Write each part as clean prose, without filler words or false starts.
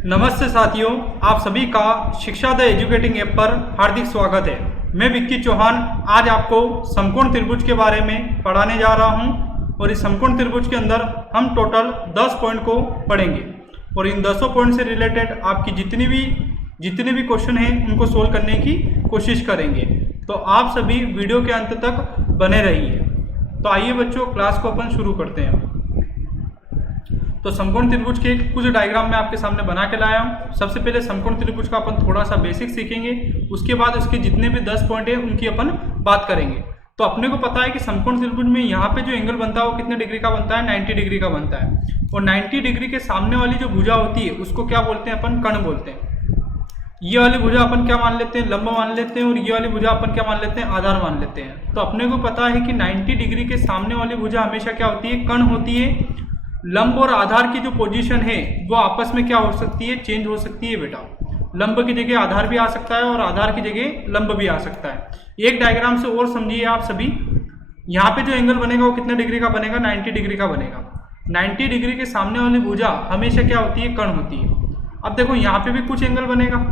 नमस्ते साथियों, आप सभी का शिक्षा द एजुकेटिंग ऐप पर हार्दिक स्वागत है। मैं विक्की चौहान आज आपको समकोण त्रिभुज के बारे में पढ़ाने जा रहा हूं और इस समकोण त्रिभुज के अंदर हम टोटल 10 पॉइंट को पढ़ेंगे और इन 10 पॉइंट से रिलेटेड आपकी जितने भी क्वेश्चन हैं उनको सोल्व करने की कोशिश करेंगे। तो आप सभी वीडियो के अंत तक बने रहिए। तो आइए बच्चों, क्लास को अपन शुरू करते हैं। तो समकोण त्रिभुज के कुछ डायग्राम मैं आपके सामने बना के लाया हूँ। सबसे पहले समकोण त्रिभुज का अपन थोड़ा सा बेसिक सीखेंगे, उसके बाद उसके जितने भी 10 पॉइंट हैं उनकी अपन बात करेंगे। तो अपने को पता है कि समकोण त्रिभुज में यहाँ पे जो एंगल बनता है वो कितने डिग्री का बनता है, 90 डिग्री का बनता है। और 90 डिग्री के सामने वाली जो भुजा होती है उसको क्या बोलते हैं, अपन कर्ण बोलते हैं। ये वाली भुजा अपन क्या मान लेते हैं, लंब मान लेते हैं, और ये वाली भुजा अपन क्या मान लेते हैं, आधार मान लेते हैं। तो अपने को पता है कि 90 डिग्री के सामने वाली भुजा हमेशा क्या होती है, कर्ण होती है। लंब और आधार की जो पोजीशन है वो आपस में क्या हो सकती है, चेंज हो सकती है बेटा। लंब की जगह आधार भी आ सकता है और आधार की जगह लंब भी आ सकता है। एक डायग्राम से और समझिए आप सभी। यहाँ पे जो एंगल बनेगा वो कितने डिग्री का बनेगा, 90 डिग्री का बनेगा। 90 डिग्री के सामने वाली भुजा हमेशा क्या होती है, कर्ण होती है। अब देखो यहाँ पे भी कुछ एंगल बनेगा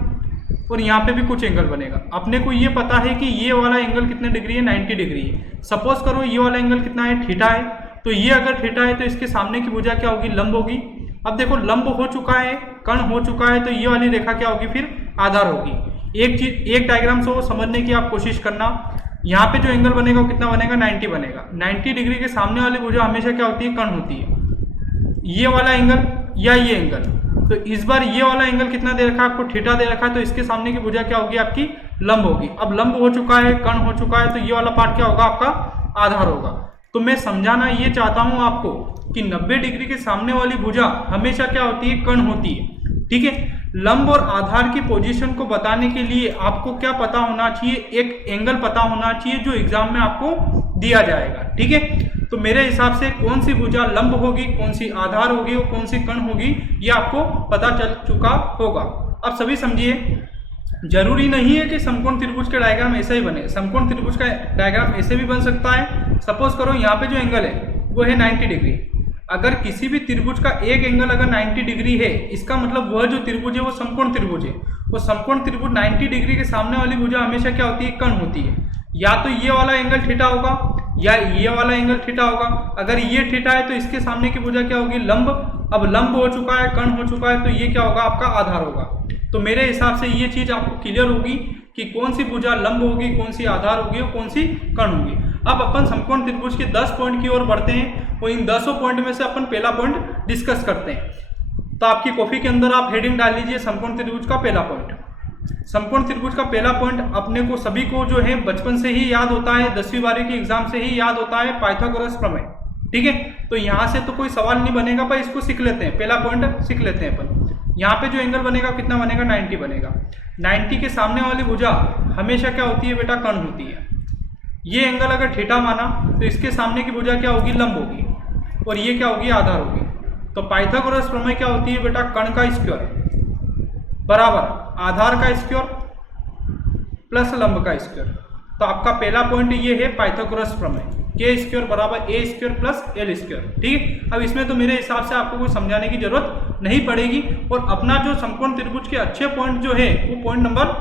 और यहाँ पे भी कुछ एंगल बनेगा। अपने को ये पता है कि ये वाला एंगल कितने डिग्री है, 90 डिग्री है। सपोज करो ये वाला एंगल कितना है, थीटा है। तो ये अगर थीटा है तो इसके सामने की भुजा क्या होगी, लंब होगी। अब देखो लंब हो चुका है, कर्ण हो चुका है, तो ये वाली रेखा क्या होगी, फिर आधार होगी। एक डायग्राम से वो समझने की आप कोशिश करना। यहाँ पे जो एंगल बनेगा वो कितना बनेगा, 90 बनेगा। 90 डिग्री के सामने वाली भुजा हमेशा क्या होती है, कर्ण होती है। ये वाला एंगल या ये एंगल, तो इस बार ये वाला एंगल कितना दे रखा है आपको, थीटा दे रखा है, तो इसके सामने की भुजा क्या होगी, आपकी लंब होगी। अब लंब हो चुका है, कर्ण हो चुका है, तो ये वाला पार्ट क्या होगा, आपका आधार होगा। तो मैं समझाना ये चाहता हूं आपको कि 90 डिग्री के सामने वाली भुजा हमेशा क्या होती है, कर्ण होती है। ठीक है। लंब और आधार की पोजीशन को बताने के लिए आपको क्या पता होना चाहिए, एक एंगल पता होना चाहिए जो एग्जाम में आपको दिया जाएगा। ठीक है। तो मेरे हिसाब से कौन सी भुजा लंब होगी, कौन सी आधार होगी और कौन सी कर्ण होगी, ये आपको पता चल चुका होगा। अब सभी समझिए, जरूरी नहीं है कि समकोण त्रिभुज के डायग्राम ऐसे ही बने। समकोण त्रिभुज का डायग्राम ऐसे भी बन सकता है। सपोज करो यहाँ पे जो एंगल है वो है 90 डिग्री। अगर किसी भी त्रिभुज का एक एंगल अगर 90 डिग्री है, इसका मतलब वह जो त्रिभुज है वो समकोण त्रिभुज है। वो समकोण त्रिभुज 90 डिग्री के सामने वाली भुजा हमेशा क्या होती है, कर्ण होती है। या तो ये वाला एंगल थीटा होगा या ये वाला एंगल थीटा होगा। अगर ये थीटा है तो इसके सामने की भुजा क्या होगी, लंब। अब लंब हो चुका है, कर्ण हो चुका है, तो ये क्या होगा, आपका आधार होगा। तो मेरे हिसाब से ये चीज आपको क्लियर होगी कि कौन सी भुजा लंब होगी, कौन सी आधार होगी और कौन सी कर्ण होगी। अब अपन समकोण त्रिभुज के 10 पॉइंट की ओर बढ़ते हैं और इन 10 पॉइंट में से अपन पहला पॉइंट डिस्कस करते हैं। तो आपकी कॉपी के अंदर आप हेडिंग डाल लीजिए, समकोण त्रिभुज का पहला पॉइंट। समकोण त्रिभुज का पहला पॉइंट अपने को सभी को जो है बचपन से ही याद होता है, 10वीं 12वीं के एग्जाम से ही याद होता है, पाइथागोरस प्रमेय। ठीक है। तो यहाँ से तो कोई सवाल नहीं बनेगा, पर इसको सीख लेते हैं, पहला पॉइंट सीख लेते हैं अपन। यहाँ पे जो एंगल बनेगा कितना बनेगा, 90 बनेगा। 90 के सामने वाली भुजा हमेशा क्या होती है बेटा, कर्ण होती है। ये एंगल अगर थीटा माना तो इसके सामने की भुजा क्या होगी, लंब होगी, और ये क्या होगी, आधार होगी। तो पाइथागोरस प्रमेय क्या होती है बेटा, कर्ण का स्क्वायर बराबर आधार का स्क्वायर प्लस लंब का स्क्वायर। तो आपका पहला पॉइंट ये है पाइथागोरस प्रमेय, के स्क्वायर बराबर ए स्क्वायर प्लस एल स्क्वायर। ठीक है। अब इसमें तो मेरे हिसाब से आपको कोई समझाने की जरूरत नहीं पड़ेगी। और अपना जो समकोण त्रिभुज के अच्छे पॉइंट जो है वो पॉइंट नंबर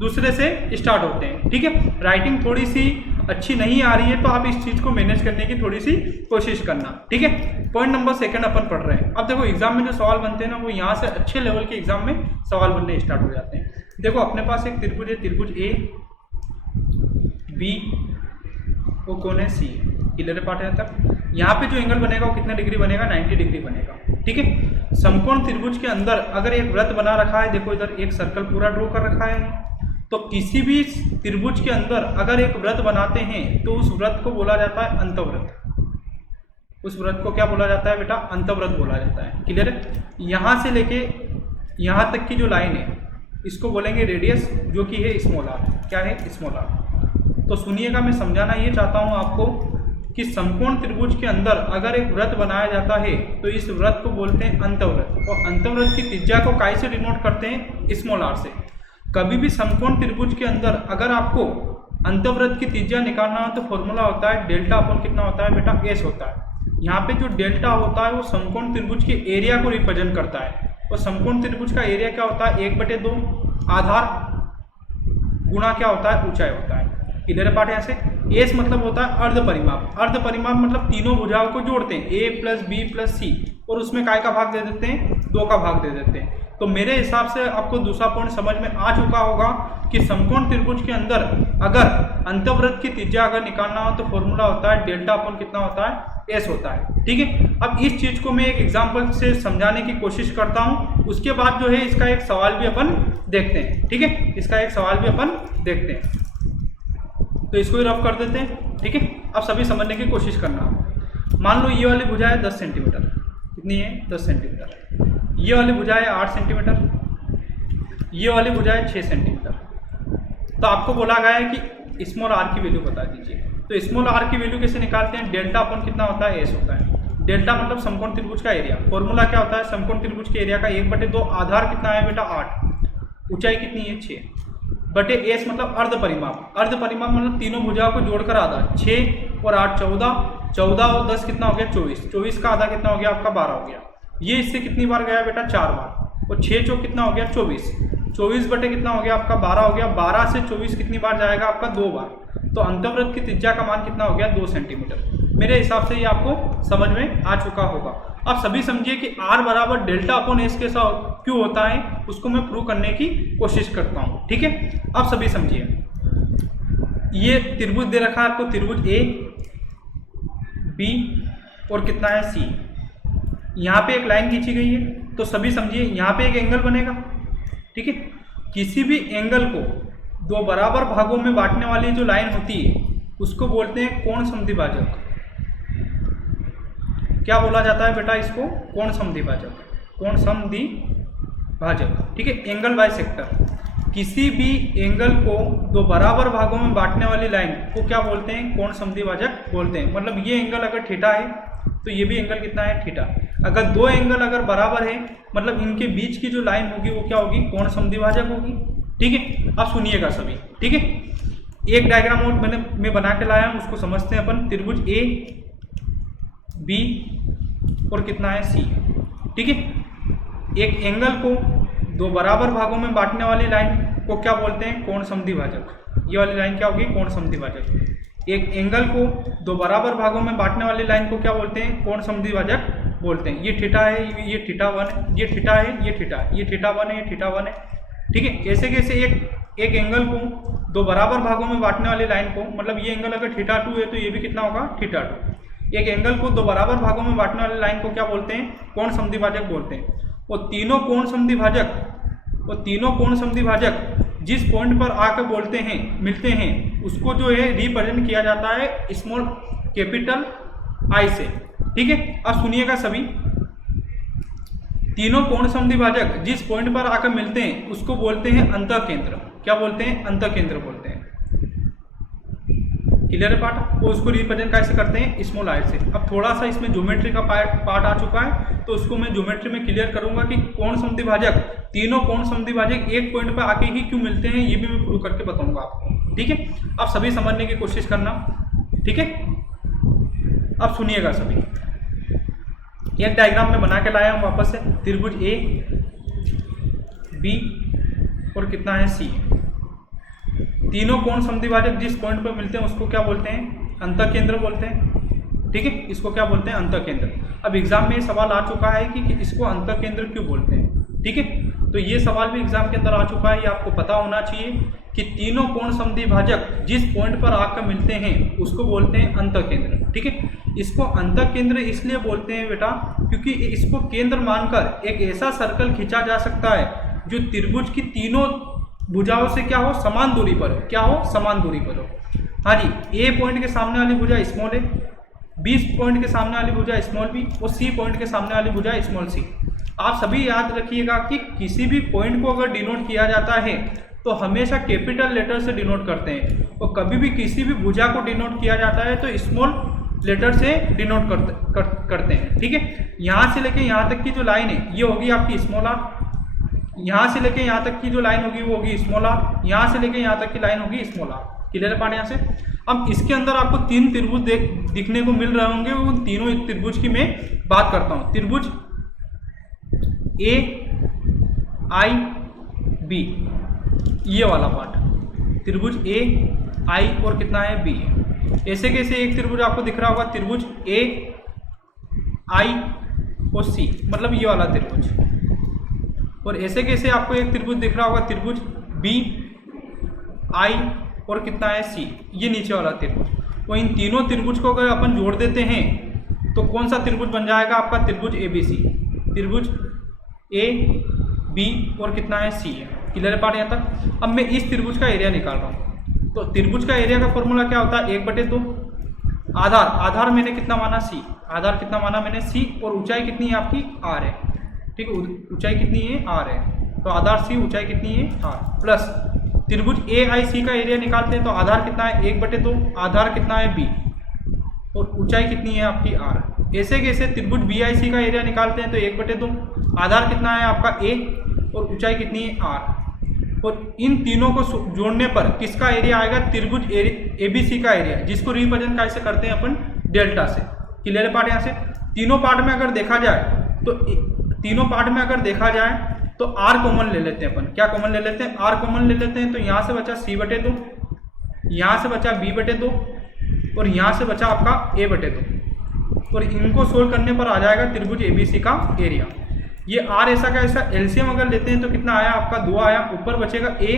दूसरे से स्टार्ट होते हैं। ठीक है। राइटिंग थोड़ी सी अच्छी नहीं आ रही है तो आप इस चीज को मैनेज करने की थोड़ी सी कोशिश करना। ठीक है। पॉइंट नंबर सेकंड अपन पढ़ रहे हैं। अब देखो एग्जाम में जो सवाल बनते हैं ना, वो यहाँ से अच्छे लेवल के एग्जाम में सवाल बनने स्टार्ट हो जाते हैं। देखो अपने पास एक त्रिभुज है, त्रिभुज ए बी, वो कौन है, सी। क्लियर पार्ट है तक। यहाँ पे जो एंगल बनेगा वो कितने डिग्री बनेगा, 90 डिग्री बनेगा। ठीक है। समकोण त्रिभुज के अंदर अगर एक वृत्त बना रखा है, देखो इधर एक सर्कल पूरा ड्रॉ कर रखा है। तो किसी भी त्रिभुज के अंदर अगर एक वृत्त बनाते हैं तो उस वृत्त को बोला जाता है अंतवृत्त। उस वृत्त को क्या बोला जाता है बेटा, अंतवृत्त बोला जाता है। क्लियर है। यहाँ से लेके यहाँ तक की जो लाइन है इसको बोलेंगे रेडियस, जो कि है स्मॉल आर। क्या है, स्मॉल आर। तो सुनिएगा, मैं समझाना ये चाहता हूँ आपको कि समकोण त्रिभुज के अंदर अगर एक वृत्त बनाया जाता है तो इस वृत्त को बोलते हैं अंतवृत्त। और अंतवृत्त की त्रिज्या को काय से डिनोट करते हैं, स्मॉल आर से। कभी भी समकोण त्रिभुज के अंदर अगर आपको अंतवृत्त की त्रिज्या निकालना हो तो फॉर्मूला होता है डेल्टा अपॉन कितना होता है बेटा, एस होता है। यहाँ पे जो डेल्टा होता है वो समकोण त्रिभुज के एरिया को रिप्रेजेंट करता है। और समकोण त्रिभुज का एरिया क्या होता है 1/2 आधार गुणा क्या होता है ऊंचाई होता है। क्लियर है पार्ट यहाँ से। एस मतलब होता है अर्ध परिमाप। अर्ध परिमाप मतलब तीनों भुजाओं को जोड़ते हैं a + b + c और उसमें काय का भाग दे देते हैं 2 का भाग दे देते हैं। तो मेरे हिसाब से आपको दूसरा पॉइंट समझ में आ चुका होगा कि समकोण त्रिभुज के अंदर अगर अंतःवृत्त की त्रिज्या अगर निकालना हो तो फॉर्मूला होता है डेल्टा अपन कितना होता है एस होता है। ठीक है, अब इस चीज को मैं एक एग्जांपल से समझाने की कोशिश करता हूं, उसके बाद जो है इसका एक सवाल भी अपन देखते हैं। ठीक है, इसका एक सवाल भी अपन देखते हैं, तो इसको ही रफ कर देते हैं। ठीक है, अब सभी समझने की कोशिश करना। मान लो ये वाली भुजा है 10 सेंटीमीटर, कितनी है 10 सेंटीमीटर। ये वाली भुजा है 8 सेंटीमीटर, ये वाली भुजा है 6 सेंटीमीटर। तो आपको बोला गया है कि स्मॉल आर की वैल्यू बता दीजिए। तो स्मॉल आर की वैल्यू कैसे निकालते हैं, डेल्टा अपन कितना होता है एस होता है। डेल्टा मतलब समकोण त्रिभुज का एरिया। फॉर्मूला क्या होता है, समकोण त्रिभुज के एरिया का 1/2 आधार कितना है बेटा 8, ऊंचाई कितनी है 6 बटे एस मतलब अर्ध परिमाप। अर्ध परिमाप मतलब तीनों भुजाओं को जोड़कर आधा, 6 और 8 14, 14 और 10 कितना हो गया 24, 24 का आधा कितना हो गया आपका 12 हो गया। ये इससे कितनी बार गया बेटा 4 बार, और 6 चौक कितना हो गया 24, 24 बटे कितना हो गया आपका 12 हो गया। 12 से 24 कितनी बार जाएगा आपका 2 बार। तो अंतःवृत्त की त्रिज्या का मान कितना हो गया 2 सेंटीमीटर। मेरे हिसाब से ये आपको समझ में आ चुका होगा। अब सभी समझिए कि R बराबर डेल्टा अपन एस के साथ क्यों होता है, उसको मैं प्रूव करने की कोशिश करता हूँ। ठीक है, अब सभी समझिए, ये त्रिभुज दे रखा है आपको, त्रिभुज ए बी और कितना है सी। यहाँ पे एक लाइन खींची गई है, तो सभी समझिए यहाँ पे एक एंगल बनेगा। ठीक है, किसी भी एंगल को 2 बराबर भागों में बांटने वाली जो लाइन होती है उसको बोलते हैं कोण समद्विभाजक। क्या बोला जाता है बेटा इसको, कोण समद्विभाजक, कोण समद्विभाजक। ठीक है, एंगल बाइसेक्टर। किसी भी एंगल को 2 बराबर भागों में बांटने वाली लाइन को क्या बोलते हैं, कोण समद्विभाजक बोलते हैं। मतलब ये एंगल अगर थीटा है तो ये भी एंगल कितना है थीटा। अगर 2 एंगल अगर बराबर है मतलब इनके बीच की जो लाइन होगी वो क्या होगी, कोण समद्विभाजक होगी। ठीक है, अब सुनिएगा सभी। ठीक है, एक डायग्राम और मैं बना के लाया हूं, उसको समझते हैं अपन। त्रिभुज ए बी और कितना है सी। ठीक है, एक एंगल को 2 बराबर भागों में बांटने वाली लाइन को क्या बोलते हैं, कोण समद्विभाजक। ये वाली लाइन क्या होगी, कोण समद्विभाजक। एक एंगल को 2 बराबर भागों में बांटने वाली लाइन को क्या बोलते हैं, कोण समद्विभाजक बोलते हैं। ये थीटा है, ये थीटा 1 है, ये थीटा है, ये थीटा, ये थीटा 1 है, ये थीटा 1 है। ठीक है, ऐसे कैसे एक एंगल को 2 बराबर भागों में बांटने वाली लाइन को, मतलब ये एंगल अगर थीटा 2 है तो ये भी कितना होगा थीटा 2। एक एंगल को 2 बराबर भागों में बांटने वाली लाइन को क्या बोलते हैं, कोण समद्विभाजक बोलते हैं। और तीनों कोण समद्विभाजक जिस पॉइंट पर आकर बोलते हैं मिलते हैं उसको जो है रिप्रेजेंट किया जाता है स्मॉल कैपिटल आई से। ठीक है, अब सुनिएगा सभी, तीनों कोण समद्विभाजक जिस पॉइंट पर आकर मिलते हैं उसको बोलते हैं अंतःकेंद्र। क्या बोलते हैं, अंतःकेंद्र बोलते हैं। क्लियर है पार्ट। तो उसको रिप्रेजेंट कैसे करते हैं, स्मॉल आई से। अब थोड़ा सा इसमें ज्योमेट्री का पार्ट आ चुका है तो उसको मैं ज्योमेट्री में क्लियर करूंगा कि कोण समद्विभाजक, तीनों कोण समद्विभाजक एक पॉइंट पर आके ही क्यों मिलते हैं, ये भी मैं प्रूव करके बताऊंगा आपको। ठीक है, अब सभी समझने की कोशिश करना। ठीक है, अब सुनिएगा सभी, एक डायग्राम में बना के लाया हूं वापस से। त्रिभुज ए बी और कितना है सी। तीनों कोण समद्विभाजक जिस पॉइंट पर मिलते हैं उसको क्या बोलते हैं, अंतःकेंद्र बोलते हैं। ठीक है, इसको क्या बोलते हैं, अंतःकेंद्र। अब एग्जाम में ये सवाल आ चुका है कि इसको अंतःकेंद्र क्यों बोलते हैं। ठीक है, तो ये सवाल भी एग्जाम के अंदर आ चुका है, ये आपको पता होना चाहिए कि तीनों कोण समद्विभाजक जिस पॉइंट पर आकर मिलते हैं उसको बोलते हैं अंतःकेंद्र। ठीक है, इसको अंतःकेंद्र इसलिए बोलते हैं बेटा क्योंकि इसको केंद्र मानकर एक ऐसा सर्कल खींचा जा सकता है जो त्रिभुज की तीनों भुजाओं से क्या हो, समान दूरी पर हो। क्या हो, समान दूरी पर हो। हाँ जी, ए पॉइंट के सामने वाली भुजा स्मॉल ए, बी पॉइंट के सामने वाली भुजा स्मॉल बी और सी पॉइंट के सामने वाली भुजा स्मॉल सी। आप सभी याद रखिएगा कि किसी भी पॉइंट को अगर डिनोट किया जाता है तो हमेशा कैपिटल लेटर से डिनोट करते हैं, और कभी भी किसी भी भुजा को डिनोट किया जाता है तो स्मॉल लेटर से डिनोट करते हैं। ठीक है, यहाँ से लेके यहाँ तक की जो लाइन है ये होगी आपकी स्मॉल आर, यहाँ से लेके यहाँ तक की जो लाइन होगी वो होगी स्मॉल आर, यहाँ से लेके यहाँ तक की लाइन होगी स्मॉल आर। क्लियर है पार्ट यहाँ से। अब इसके अंदर आपको 3 त्रिभुज दिखने को मिल रहे होंगे, उन तीनों त्रिभुज की मैं बात करता हूँ। त्रिभुज ए आई बी, ये वाला पार्ट त्रिभुज ए आई और कितना है बी है। ऐसे कैसे एक त्रिभुज आपको दिख रहा होगा, त्रिभुज ए आई और सी, मतलब ये वाला त्रिभुज। और ऐसे कैसे आपको एक त्रिभुज दिख रहा होगा, त्रिभुज बी आई और कितना है सी, ये नीचे वाला त्रिभुज। तो इन तीनों त्रिभुज को अगर अपन जोड़ देते हैं तो कौन सा त्रिभुज बन जाएगा आपका, त्रिभुज ए बी सी। त्रिभुज ए बी और कितना है सी है। क्लियर है पार्ट यहाँ तक। अब मैं इस त्रिभुज का एरिया निकाल रहा हूँ। तो त्रिभुज का एरिया का फॉर्मूला क्या होता है, 1/2। आधार, आधार मैंने कितना माना सी, आधार कितना माना मैंने सी, और ऊंचाई कितनी है आपकी आर है। ठीक है, ऊंचाई कितनी है आर है, तो आधार सी, ऊंचाई कितनी है आर, प्लस त्रिभुज ए आई सी का एरिया निकालते हैं तो आधार कितना है 1/2, आधार कितना है बी और ऊंचाई कितनी है आपकी आर। ऐसे कैसे त्रिभुज बी आई सी का एरिया निकालते हैं तो 1/2, आधार कितना है आपका ए और ऊंचाई कितनी है आर। और इन तीनों को जोड़ने पर किसका एरिया आएगा, त्रिभुज ए बी सी का एरिया, जिसको रिप्रेजेंट कैसे करते हैं अपन, डेल्टा से। क्लियर है पार्ट यहाँ से। तीनों पार्ट में अगर देखा जाए तो तीनों पार्ट में अगर देखा जाए तो आर कॉमन ले लेते हैं अपन। क्या कॉमन ले लेते हैं, आर कॉमन ले लेते हैं। तो यहाँ से बचा c/2, यहाँ से बचा b/2 और यहाँ से बचा आपका a/2। और इनको सोल्व करने पर आ जाएगा त्रिभुज एबीसी का एरिया। ये आर ऐसा का ऐसा एलसीएम अगर लेते हैं तो कितना आया आपका 2 आया, ऊपर बचेगा ए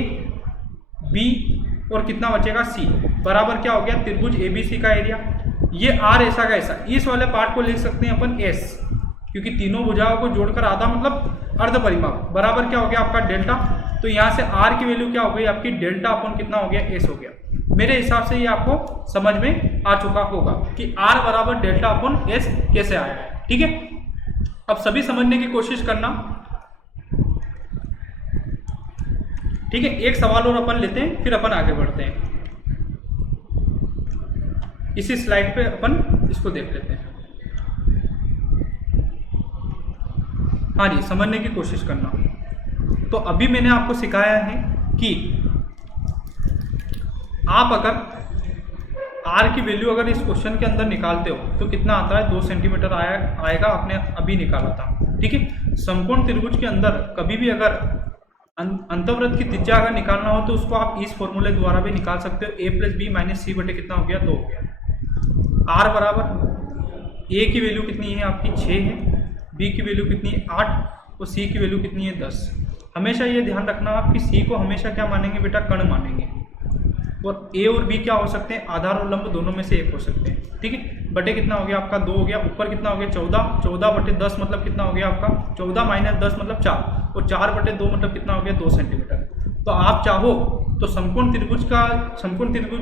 बी और कितना बचेगा सी, बराबर क्या हो गया त्रिभुज एबीसी का एरिया। ये आर ऐसा का ऐसा, इस वाले पार्ट को लिख सकते हैं अपन एस, क्योंकि तीनों भुजाओं को जोड़कर आधा मतलब अर्ध परिमाप, बराबर क्या हो गया आपका डेल्टा। तो यहाँ से आर की वैल्यू क्या हो गई आपकी, डेल्टा अपन कितना हो गया एस हो गया। मेरे हिसाब से ये आपको समझ में आ चुका होगा कि आर बराबर डेल्टा अपन एस कैसे आया है। ठीक है, अब सभी समझने की कोशिश करना। ठीक है, एक सवाल और अपन लेते हैं फिर अपन आगे बढ़ते हैं। इसी स्लाइड पे अपन इसको देख लेते हैं। हाँ जी, समझने की कोशिश करना। तो अभी मैंने आपको सिखाया है कि आप अगर आर की वैल्यू अगर इस क्वेश्चन के अंदर निकालते हो तो कितना आता है, 2 सेंटीमीटर आएगा, आपने अभी निकाला था। ठीक है, समकोण त्रिभुज के अंदर कभी भी अगर अंतःवृत्त की त्रिज्या अगर निकालना हो तो उसको आप इस फॉर्मूले द्वारा भी निकाल सकते हो। a + b - c बटे कितना हो गया 2 हो गया। आर बराबर a की वैल्यू कितनी है आपकी 6 है, b की वैल्यू कितनी है 8 और c की वैल्यू कितनी है 10। हमेशा ये ध्यान रखना आप कि c को हमेशा क्या मानेंगे बेटा, कण मानेंगे। और a और b क्या हो सकते हैं, आधार और लंब दोनों में से एक हो सकते हैं। ठीक है, बटे कितना हो गया आपका 2 हो गया, ऊपर कितना हो गया 14, 14/10 मतलब कितना हो गया आपका 14 - 10 मतलब 4 और 4/2 मतलब कितना हो गया 2 सेंटीमीटर। तो आप चाहो तो समकोण त्रिभुज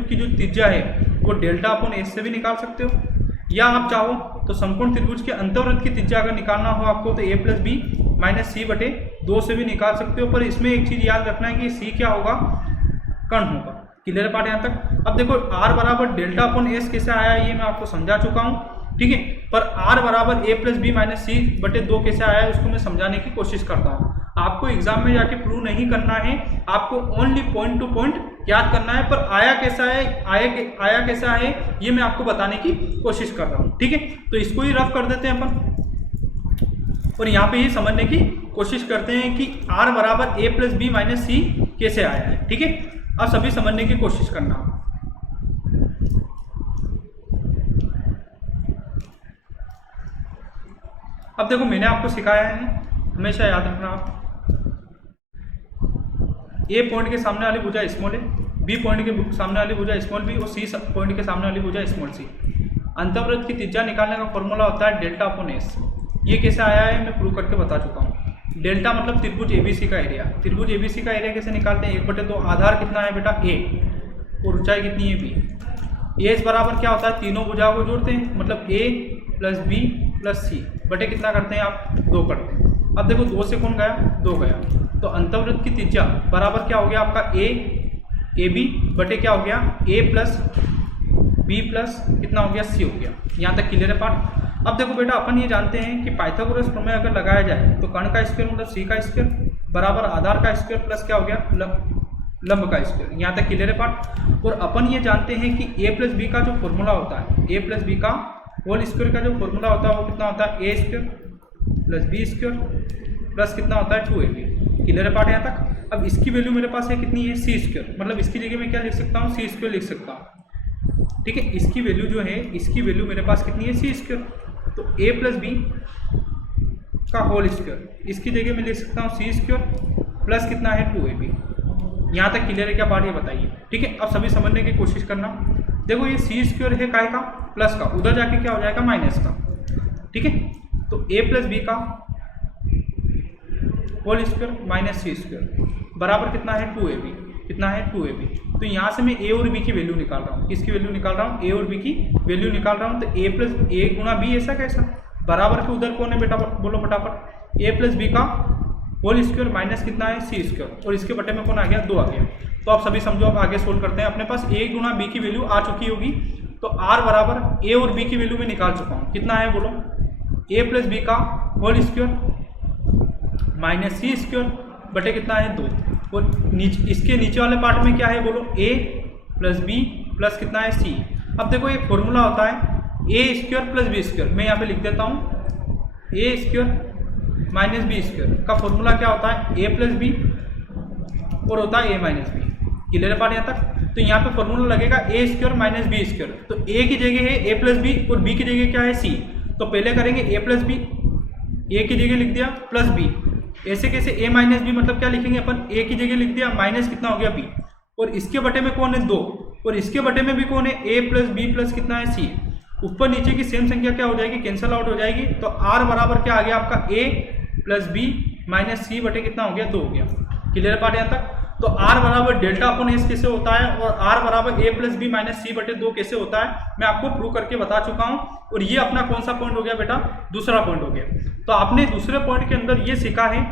की जो त्रिज्या है वो डेल्टा अपन एस से भी निकाल सकते हो, या आप चाहो तो समकोण त्रिभुज के अंतःवृत्त की त्रिज्या अगर निकालना हो आपको तो a + b - c/2 से भी निकाल सकते हो। पर इसमें एक चीज याद रखना है कि c क्या होगा, कण होगा। क्लियर पार्ट यहाँ तक। अब देखो r बराबर डेल्टा अपन एस कैसे आया ये मैं आपको समझा चुका हूँ। ठीक है, पर r बराबर a + b - c/2 कैसे आया है उसको मैं समझाने की कोशिश करता हूँ। आपको एग्जाम में जाके प्रूव नहीं करना है, आपको ओनली पॉइंट टू पॉइंट याद करना है। पर आया कैसा है, आया कैसा है ये मैं आपको बताने की कोशिश कर रहा हूँ। ठीक है, तो इसको ही रफ कर देते हैं अपन और यहाँ पे ही समझने की कोशिश करते हैं कि r बराबर a + b - c कैसे आया है। ठीक है, अब सभी समझने की कोशिश करना। अब देखो मैंने आपको सिखाया है, हमेशा याद रखना आप, ए पॉइंट के सामने वाली भुजा स्मॉल है, बी पॉइंट के सामने वाली भुजा स्मॉल बी और सी पॉइंट के सामने वाली भुजा स्मॉल सी। अंतःवृत्त की त्रिज्या निकालने का फॉर्मूला होता है डेल्टा अपन एस। ये कैसे आया है मैं प्रूव करके बता चुका हूँ। डेल्टा मतलब त्रिभुज एबीसी का एरिया। त्रिभुज एबीसी का एरिया कैसे निकालते हैं, 1/2, आधार कितना है बेटा a और ऊंचाई कितनी है b। एस बराबर क्या होता है, तीनों भुजाओं को जोड़ते हैं मतलब a + b + c बटे कितना करते हैं आप 2 करते हैं। अब देखो 2 से कौन गया, 2 गया, तो अंतःवृत्त की त्रिज्या बराबर क्या हो गया आपका ab बटे क्या हो गया a + b + कितना हो गया c हो गया। यहाँ तक क्लियर है पार्ट। अब देखो बेटा अपन ये जानते हैं कि पाइथागोरस प्रमेय अगर लगाया जाए तो कण का स्क्वायर मतलब c का स्क्वायर बराबर आधार का स्क्वायर प्लस क्या हो गया लंब का स्क्वायर। यहाँ तक क्लियर है पार्ट। और अपन ये जानते हैं कि a + b का जो फॉर्मूला होता है, a + b का होल स्क्वायर का जो फॉर्मूला होता है वो कितना होता है a² + b² प्लस कितना होता है 2ab। क्लियर है पार्ट यहाँ तक। अब इसकी वैल्यू मेरे पास है कितनी है, सी स्क्वायर, मतलब इसकी जगह मैं क्या लिख सकता हूँ, सी स्क्वायर लिख सकता हूँ। ठीक है, इसकी वैल्यू जो है, इसकी वैल्यू मेरे पास कितनी है, सी स्क्वायर। तो a प्लस बी का होल स्क्वायर, इसकी जगह मैं लिख सकता हूँ सी स्क्वायर प्लस कितना है 2ab। यहाँ तक क्लियर है क्या पार्ट, ये बताइए। ठीक है, अब सभी समझने की कोशिश करना। देखो ये सी स्क्वायर है काय का, प्लस का, उधर जाके क्या हो जाएगा, माइनस का। ठीक है, तो a प्लस बी का होल स्क्वायर माइनस सी स्क्वायर बराबर कितना है 2ab, कितना है 2ab। तो यहाँ से मैं a और b की वैल्यू निकाल रहा हूँ, किसकी वैल्यू निकाल रहा हूँ, a और b की वैल्यू निकाल रहा हूँ। तो a प्लस a गुणा b, ऐसा कैसा, बराबर के उधर कौन है बेटा, बोलो फटाफट, a प्लस बी का होल स्क्वायर माइनस कितना है, सी स्क्वायर, और इसके बटे में कौन आ गया, 2 आ गया। तो आप सभी समझो, आप आगे सोल्व करते हैं। अपने पास a गुणा b की वैल्यू आ चुकी होगी, तो r बराबर a और b की वैल्यू में निकाल चुका हूँ। कितना है बोलो, a प्लस बी का होल स्क्वायर माइनस सी स्क्वायर बटे कितना है 2, और इसके नीचे वाले पार्ट में क्या है बोलो, a प्लस बी प्लस कितना है c। अब देखो एक फॉर्मूला होता है a square plus B square, मैं यहाँ पे लिख देता हूँ, a square minus B square का फॉर्मूला क्या होता है, a प्लस बी और होता है a माइनस बी। क्लियर है पार्ट यहाँ तक। तो यहाँ पे फॉर्मूला लगेगा a square minus B square. तो a की जगह है a प्लस बी और b की जगह क्या है c। तो पहले करेंगे a प्लस बी, a की जगह लिख दिया प्लस b, ऐसे कैसे a माइनस बी, मतलब क्या लिखेंगे अपन, a की जगह लिख दिया माइनस कितना हो गया b, और इसके बटे में कौन है 2, और इसके बटे में भी कौन है a प्लस बी प्लस कितना है c। ऊपर नीचे की सेम संख्या क्या हो जाएगी, कैंसल आउट हो जाएगी। तो r बराबर क्या आ गया आपका, a प्लस बी माइनस सी बटे कितना हो गया, 2 हो गया। क्लियर पार्ट यहाँ तक। तो r बराबर डेल्टा अपन एस कैसे होता है, और r बराबर a प्लस बी माइनस सी बटे 2 कैसे होता है, मैं आपको प्रूव करके बता चुका हूँ। और ये अपना कौन सा पॉइंट हो गया बेटा, दूसरा पॉइंट हो गया। तो आपने दूसरे पॉइंट के अंदर ये सीखा है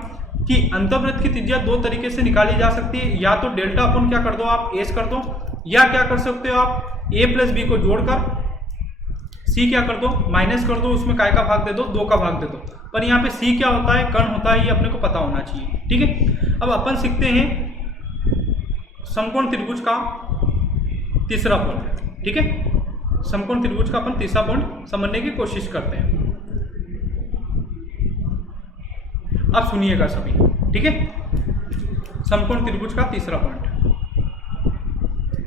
कि अंतर्वृत्त की त्रिज्या 2 तरीके से निकाली जा सकती है। या तो डेल्टा अपन क्या कर दो, आप एस कर दो, या क्या कर सकते हो आप, a प्लस बी को जोड़कर c क्या कर दो, माइनस कर दो, उसमें काय का भाग दे दो, 2 का भाग दे दो। पर यहाँ पे c क्या होता है, कर्ण होता है, ये अपने को पता होना चाहिए। ठीक है, अब अपन सीखते हैं समकोण त्रिभुज का तीसरा पॉइंट। ठीक है, समकोण त्रिभुज का अपन तीसरा पॉइंट समझने की कोशिश करते हैं। अब सुनिएगा सभी। ठीक है, समकोण त्रिभुज का तीसरा पॉइंट।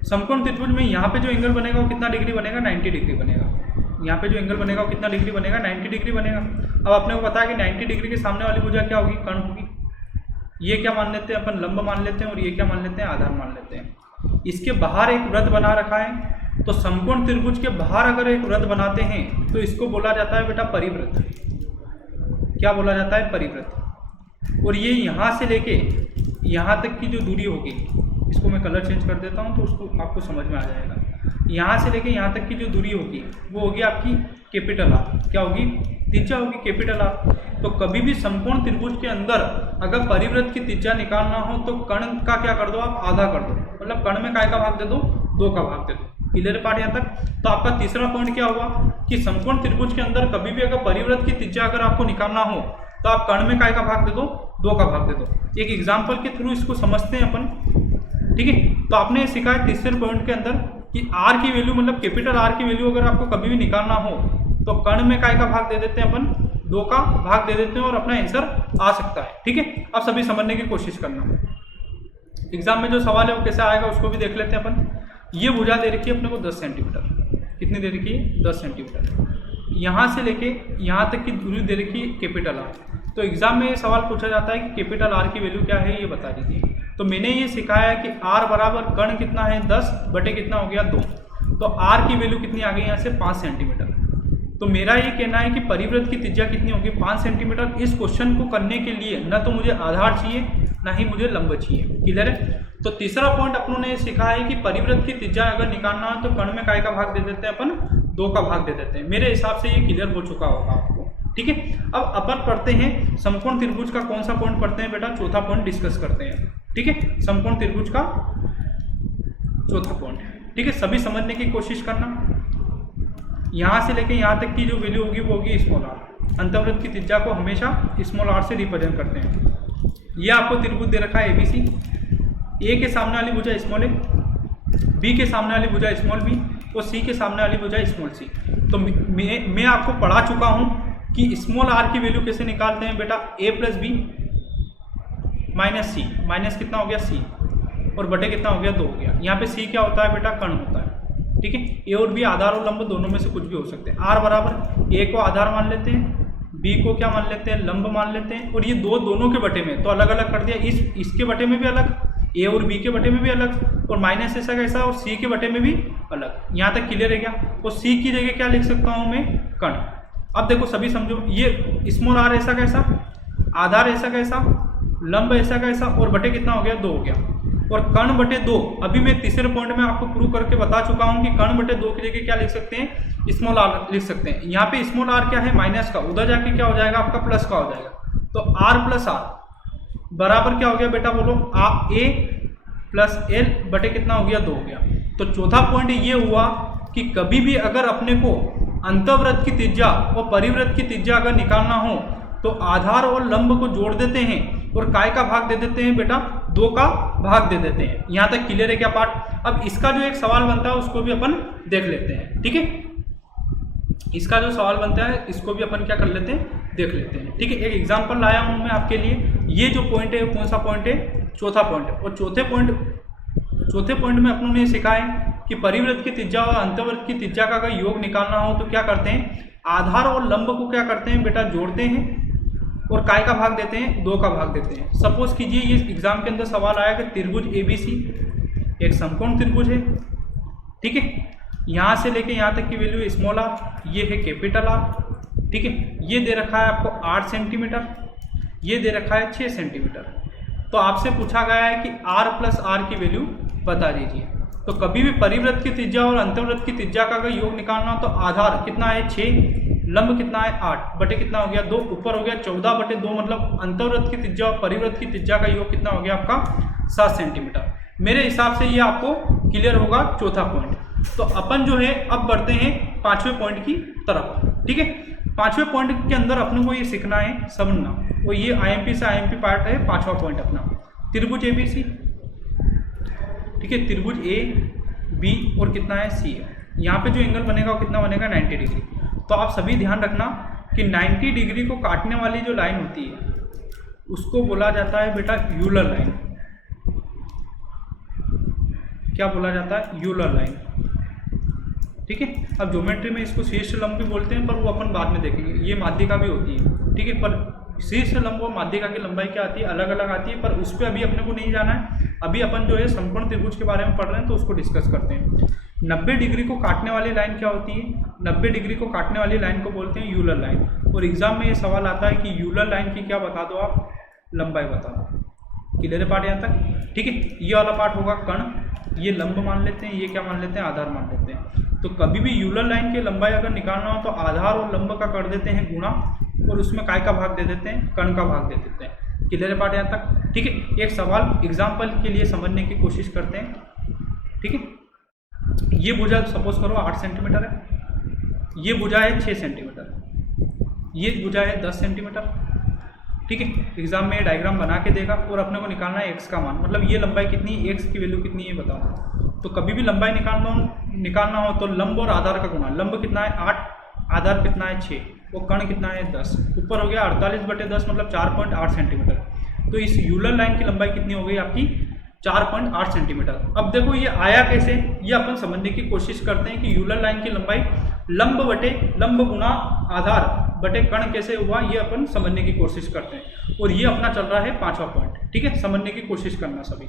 समकोण त्रिभुज में यहाँ पे जो एंगल बनेगा वो कितना डिग्री बनेगा, 90 डिग्री बनेगा। यहाँ पे जो एंगल बनेगा वो कितना डिग्री बनेगा, 90 डिग्री बनेगा। अब अपने को पता है कि 90 डिग्री के सामने वाली भुजा क्या होगी, कर्ण होगी। ये क्या मान लेते हैं अपन, लंब मान लेते हैं, और ये क्या मान लेते हैं, आधार मान लेते हैं। इसके बाहर एक वृत्त बना रखा है, तो समकोण त्रिभुज के बाहर अगर एक वृत्त बनाते हैं तो इसको बोला जाता है बेटा परिवृत्त। क्या बोला जाता है, परिवृत्त। और ये यहाँ से लेके यहाँ तक की जो दूरी होगी, इसको मैं कलर चेंज कर देता हूँ तो उसको आपको समझ में आ जाएगा। यहाँ से लेके यहाँ तक की जो दूरी होगी वो होगी आपकी कैपिटल आर। क्या होगी, त्रिज्या होगी कैपिटल आर। तो कभी भी समकोण त्रिभुज के अंदर अगर परिवृत्त की त्रिज्या निकालना हो तो कर्ण का क्या कर दो, आप आधा कर दो, मतलब कर्ण में काय का भाग दे दो, 2 का भाग दे दो। क्लियर पार्ट यहाँ तक। तो आपका तीसरा पॉइंट क्या हुआ कि समकोण त्रिभुज के अंदर कभी भी अगर परिवृत्त की त्रिज्या अगर आपको निकालना हो तो आप कर्ण में काय का भाग दे दो, 2 का भाग दे दो। एक एग्जाम्पल के थ्रू इसको समझते हैं अपन। ठीक है, तो आपने सीखा है तीसरे पॉइंट के अंदर कि r की वैल्यू, मतलब कैपिटल R की वैल्यू अगर आपको कभी भी निकालना हो तो कर्ण में काय का भाग दे देते हैं अपन, 2 का भाग दे देते हैं, और अपना आंसर आ सकता है। ठीक है, अब सभी समझने की कोशिश करना। एग्जाम में जो सवाल है वो कैसे आएगा उसको भी देख लेते हैं अपन। ये भुजा दे रखी है अपने को 10 सेंटीमीटर। कितनी दे रखी है, 10 सेंटीमीटर। यहाँ से लेके यहाँ तक की दूरी दे रखी है कैपिटल R। तो एग्जाम में ये सवाल पूछा जाता है कि कैपिटल R की वैल्यू क्या है, ये बता दीजिए। तो मैंने ये सिखाया कि r बराबर कर्ण कितना है, 10 बटे कितना हो गया, 2। तो r की वैल्यू कितनी आ गई यहाँ से, 5 सेंटीमीटर। तो मेरा ये कहना है कि परिवृत्त की त्रिज्या कितनी होगी, 5 सेंटीमीटर। इस क्वेश्चन को करने के लिए न तो मुझे आधार चाहिए ना ही मुझे लंब चाहिए। क्लियर है। तो तीसरा पॉइंट अपनों ने सीखा है कि परिवृत्त की त्रिज्या अगर निकालना है तो कर्ण में काय का भाग दे देते हैं अपन, 2 का भाग दे देते हैं। मेरे हिसाब से ये क्लियर हो चुका होगा आपको। ठीक है, अब अपन पढ़ते हैं समकोण त्रिभुज का कौन सा पॉइंट पढ़ते हैं बेटा, चौथा पॉइंट डिस्कस करते हैं। ठीक है, समकोण त्रिभुज का चौथा पॉइंट। ठीक है, सभी समझने की कोशिश करना। यहाँ से लेके यहाँ तक की जो वैल्यू होगी वो होगी स्मॉल r। अंतर्वृत्त की त्रिज्या को हमेशा स्मॉल r से रिप्रेजेंट करते हैं। ये आपको त्रिभुज दे रखा है ABC। A के सामने वाली भुजा स्मॉल a, B के सामने वाली भुजा स्मॉल b, और C के सामने वाली भुजा स्मॉल c। तो मैं आपको पढ़ा चुका हूँ कि स्मॉल r की वैल्यू कैसे निकालते हैं बेटा, a plus B minus C, minus कितना हो गया सी, और बटे कितना हो गया 2 हो गया। यहाँ पे सी क्या होता है बेटा, कर्ण होता है। ठीक है, ए और बी आधार और लंब दोनों में से कुछ भी हो सकते हैं। आर बराबर ए को आधार मान लेते हैं, बी को क्या मान लेते हैं, लंब मान लेते हैं, और ये दोनों के बटे में तो अलग अलग कर दिया, इसके बटे में भी अलग, ए और बी के बटे में भी अलग, और माइनस ऐसा कैसा, और सी के बटे में भी अलग। यहाँ तक क्लियर है क्या? और सी की जगह क्या लिख सकता हूँ मैं, कर्ण। अब देखो सभी समझो, ये स्मॉल आर ऐसा कैसा, आधार ऐसा कैसा, लंब ऐसा कैसा, और बटे कितना हो गया 2 हो गया, और कर्ण बटे 2। अभी मैं तीसरे पॉइंट में आपको प्रूव करके बता चुका हूं कि कर्ण बटे 2 की जगह क्या लिख सकते हैं, स्मॉल आर लिख सकते हैं। यहाँ पे स्मॉल आर क्या है, माइनस का, उधर जाके क्या हो जाएगा आपका, प्लस का हो जाएगा। तो आर प्लस आर बराबर क्या हो गया बेटा, बोलो, ए प्लस एल बटे कितना हो गया 2 हो गया। तो चौथा पॉइंट ये हुआ कि कभी भी अगर अपने को अंतःवृत्त की त्रिज्या और परिवृत्त की त्रिज्या अगर निकालना हो तो आधार और लंब को जोड़ देते हैं और काय का भाग दे देते हैं बेटा, 2 का भाग दे देते हैं। यहाँ तक क्लियर है क्या पार्ट? अब इसका जो एक सवाल बनता है उसको भी अपन देख लेते हैं। ठीक है, इसका जो सवाल बनता है इसको भी अपन क्या कर लेते हैं, देख लेते हैं। ठीक है, एक एग्जाम्पल लाया हूँ मैं आपके लिए। ये जो पॉइंट है कौन सा पॉइंट है, चौथा पॉइंट है। और चौथे पॉइंट में अपनों ने सीखा है कि परिवृत्त की त्रिज्या और अंतःवृत्त की त्रिज्या का अगर योग निकालना हो तो क्या करते हैं, आधार और लंब को क्या करते हैं बेटा, जोड़ते हैं और काय का भाग देते हैं, 2 का भाग देते हैं। सपोज कीजिए ये एग्जाम के अंदर सवाल आया कि त्रिभुज ABC एक समकोण त्रिभुज है। ठीक है, यहाँ से लेके यहाँ तक की वैल्यू स्मॉल आर, ये है कैपिटल आर। ठीक है, ये दे रखा है आपको 8 सेंटीमीटर, ये दे रखा है 6 सेंटीमीटर। तो आपसे पूछा गया है कि r प्लस आर की वैल्यू बता दीजिए। तो कभी भी परिवृत्त की त्रिज्या और अंतःवृत्त की त्रिज्या का अगर योग निकालना हो तो आधार कितना है 6, लंब कितना है 8 बटे कितना हो गया 2, ऊपर हो गया 14 बटे 2, मतलब अंतःवृत्त की त्रिज्या और परिवृत्त की त्रिज्या का योग कितना हो गया आपका 7 सेंटीमीटर। मेरे हिसाब से ये आपको क्लियर होगा चौथा पॉइंट। तो अपन जो है अब बढ़ते हैं 5वें पॉइंट की तरफ। ठीक है, 5वें पॉइंट के अंदर अपने को ये सीखना है, समझना, और ये IMP से IMP पार्ट है 5वां पॉइंट अपना, त्रिभुज ABC। ठीक है, त्रिभुज AB और कितना है C है। यहाँ पे जो एंगल बनेगा वो कितना बनेगा 90 डिग्री। तो आप सभी ध्यान रखना कि 90 डिग्री को काटने वाली जो लाइन होती है उसको बोला जाता है बेटा यूलर लाइन। क्या बोला जाता है, यूलर लाइन। ठीक है, अब ज्योमेट्री में इसको शीर्ष लंब भी बोलते हैं, पर वो अपन बाद में देखेंगे। ये माध्यिका भी होती है। ठीक है, पर शीर्ष लंब और माध्यिका की लंबाई क्या आती है, अलग अलग आती है, पर उस पर अभी अपने को नहीं जाना है। अभी अपन जो है समकोण त्रिभुज के बारे में पढ़ रहे हैं तो उसको डिस्कस करते हैं। 90 डिग्री को काटने वाली लाइन क्या होती है, 90 डिग्री को काटने वाली लाइन को बोलते हैं यूलर लाइन। और एग्जाम में ये सवाल आता है कि यूलर लाइन की क्या बता दो आप, लंबाई बता दो। क्लियर है पार्ट यहाँ तक? ठीक है, ये वाला पार्ट होगा कर्ण, ये लंब मान लेते हैं, ये क्या मान लेते हैं, आधार मान लेते हैं। तो कभी भी यूलर लाइन की लंबाई अगर निकालना हो तो आधार और लंब का कर देते हैं गुणा, और उसमें काय का भाग दे देते हैं, कर्ण का भाग दे देते हैं। क्लियर है पार्ट यहाँ तक? ठीक है, एक सवाल एग्जाम्पल के लिए समझने की कोशिश करते हैं। ठीक है, ये भुजा सपोज करो 8 सेंटीमीटर है, ये भुजा है 6 सेंटीमीटर, ये भुजा है 10 सेंटीमीटर। ठीक है, एग्जाम में डायग्राम बना के देगा और अपने को निकालना है x का मान, मतलब ये लंबाई कितनी है, x की वैल्यू कितनी है बताओ। तो कभी भी लंबाई निकालना हो तो लंब और आधार का गुणा, लंब कितना है 8, आधार कितना है 6, और कर्ण कितना है 10, ऊपर हो गया 48 बटे 10 मतलब 4.8 सेंटीमीटर। तो इस यूलर लाइन की लंबाई कितनी हो गई आपकी 4.8 सेंटीमीटर। अब देखो ये आया कैसे, ये अपन समझने की कोशिश करते हैं कि यूलर लाइन की लंबाई लंब गुणा आधार बटे कर्ण कैसे हुआ, ये अपन समझने की कोशिश करते हैं। और ये अपना चल रहा है 5वां पॉइंट। ठीक है, समझने की कोशिश करना सभी।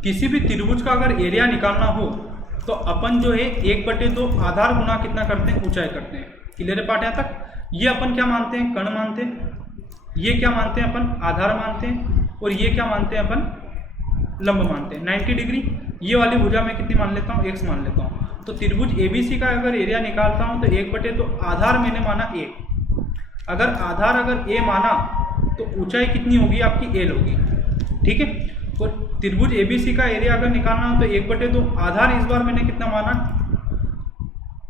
किसी भी त्रिभुज का अगर एरिया निकालना हो तो अपन जो है 1/2 आधार गुना कितना करते हैं, ऊंचाई करते हैं। क्लियर पार्ट यहाँ तक? ये अपन क्या मानते हैं, कर्ण मानते हैं, ये क्या मानते हैं अपन, आधार मानते हैं, और ये क्या मानते हैं अपन, लंब मानते हैं। 90 डिग्री ये वाली भुजा में कितनी मान लेता हूँ, x मान लेता हूँ। तो त्रिभुज ABC का अगर एरिया निकालता हूँ तो 1/2 आधार मैंने माना a, अगर आधार अगर a माना तो ऊंचाई कितनी होगी आपकी l होगी। ठीक है, और त्रिभुज ABC का एरिया अगर निकालना हो तो 1/2 आधार इस बार मैंने कितना माना,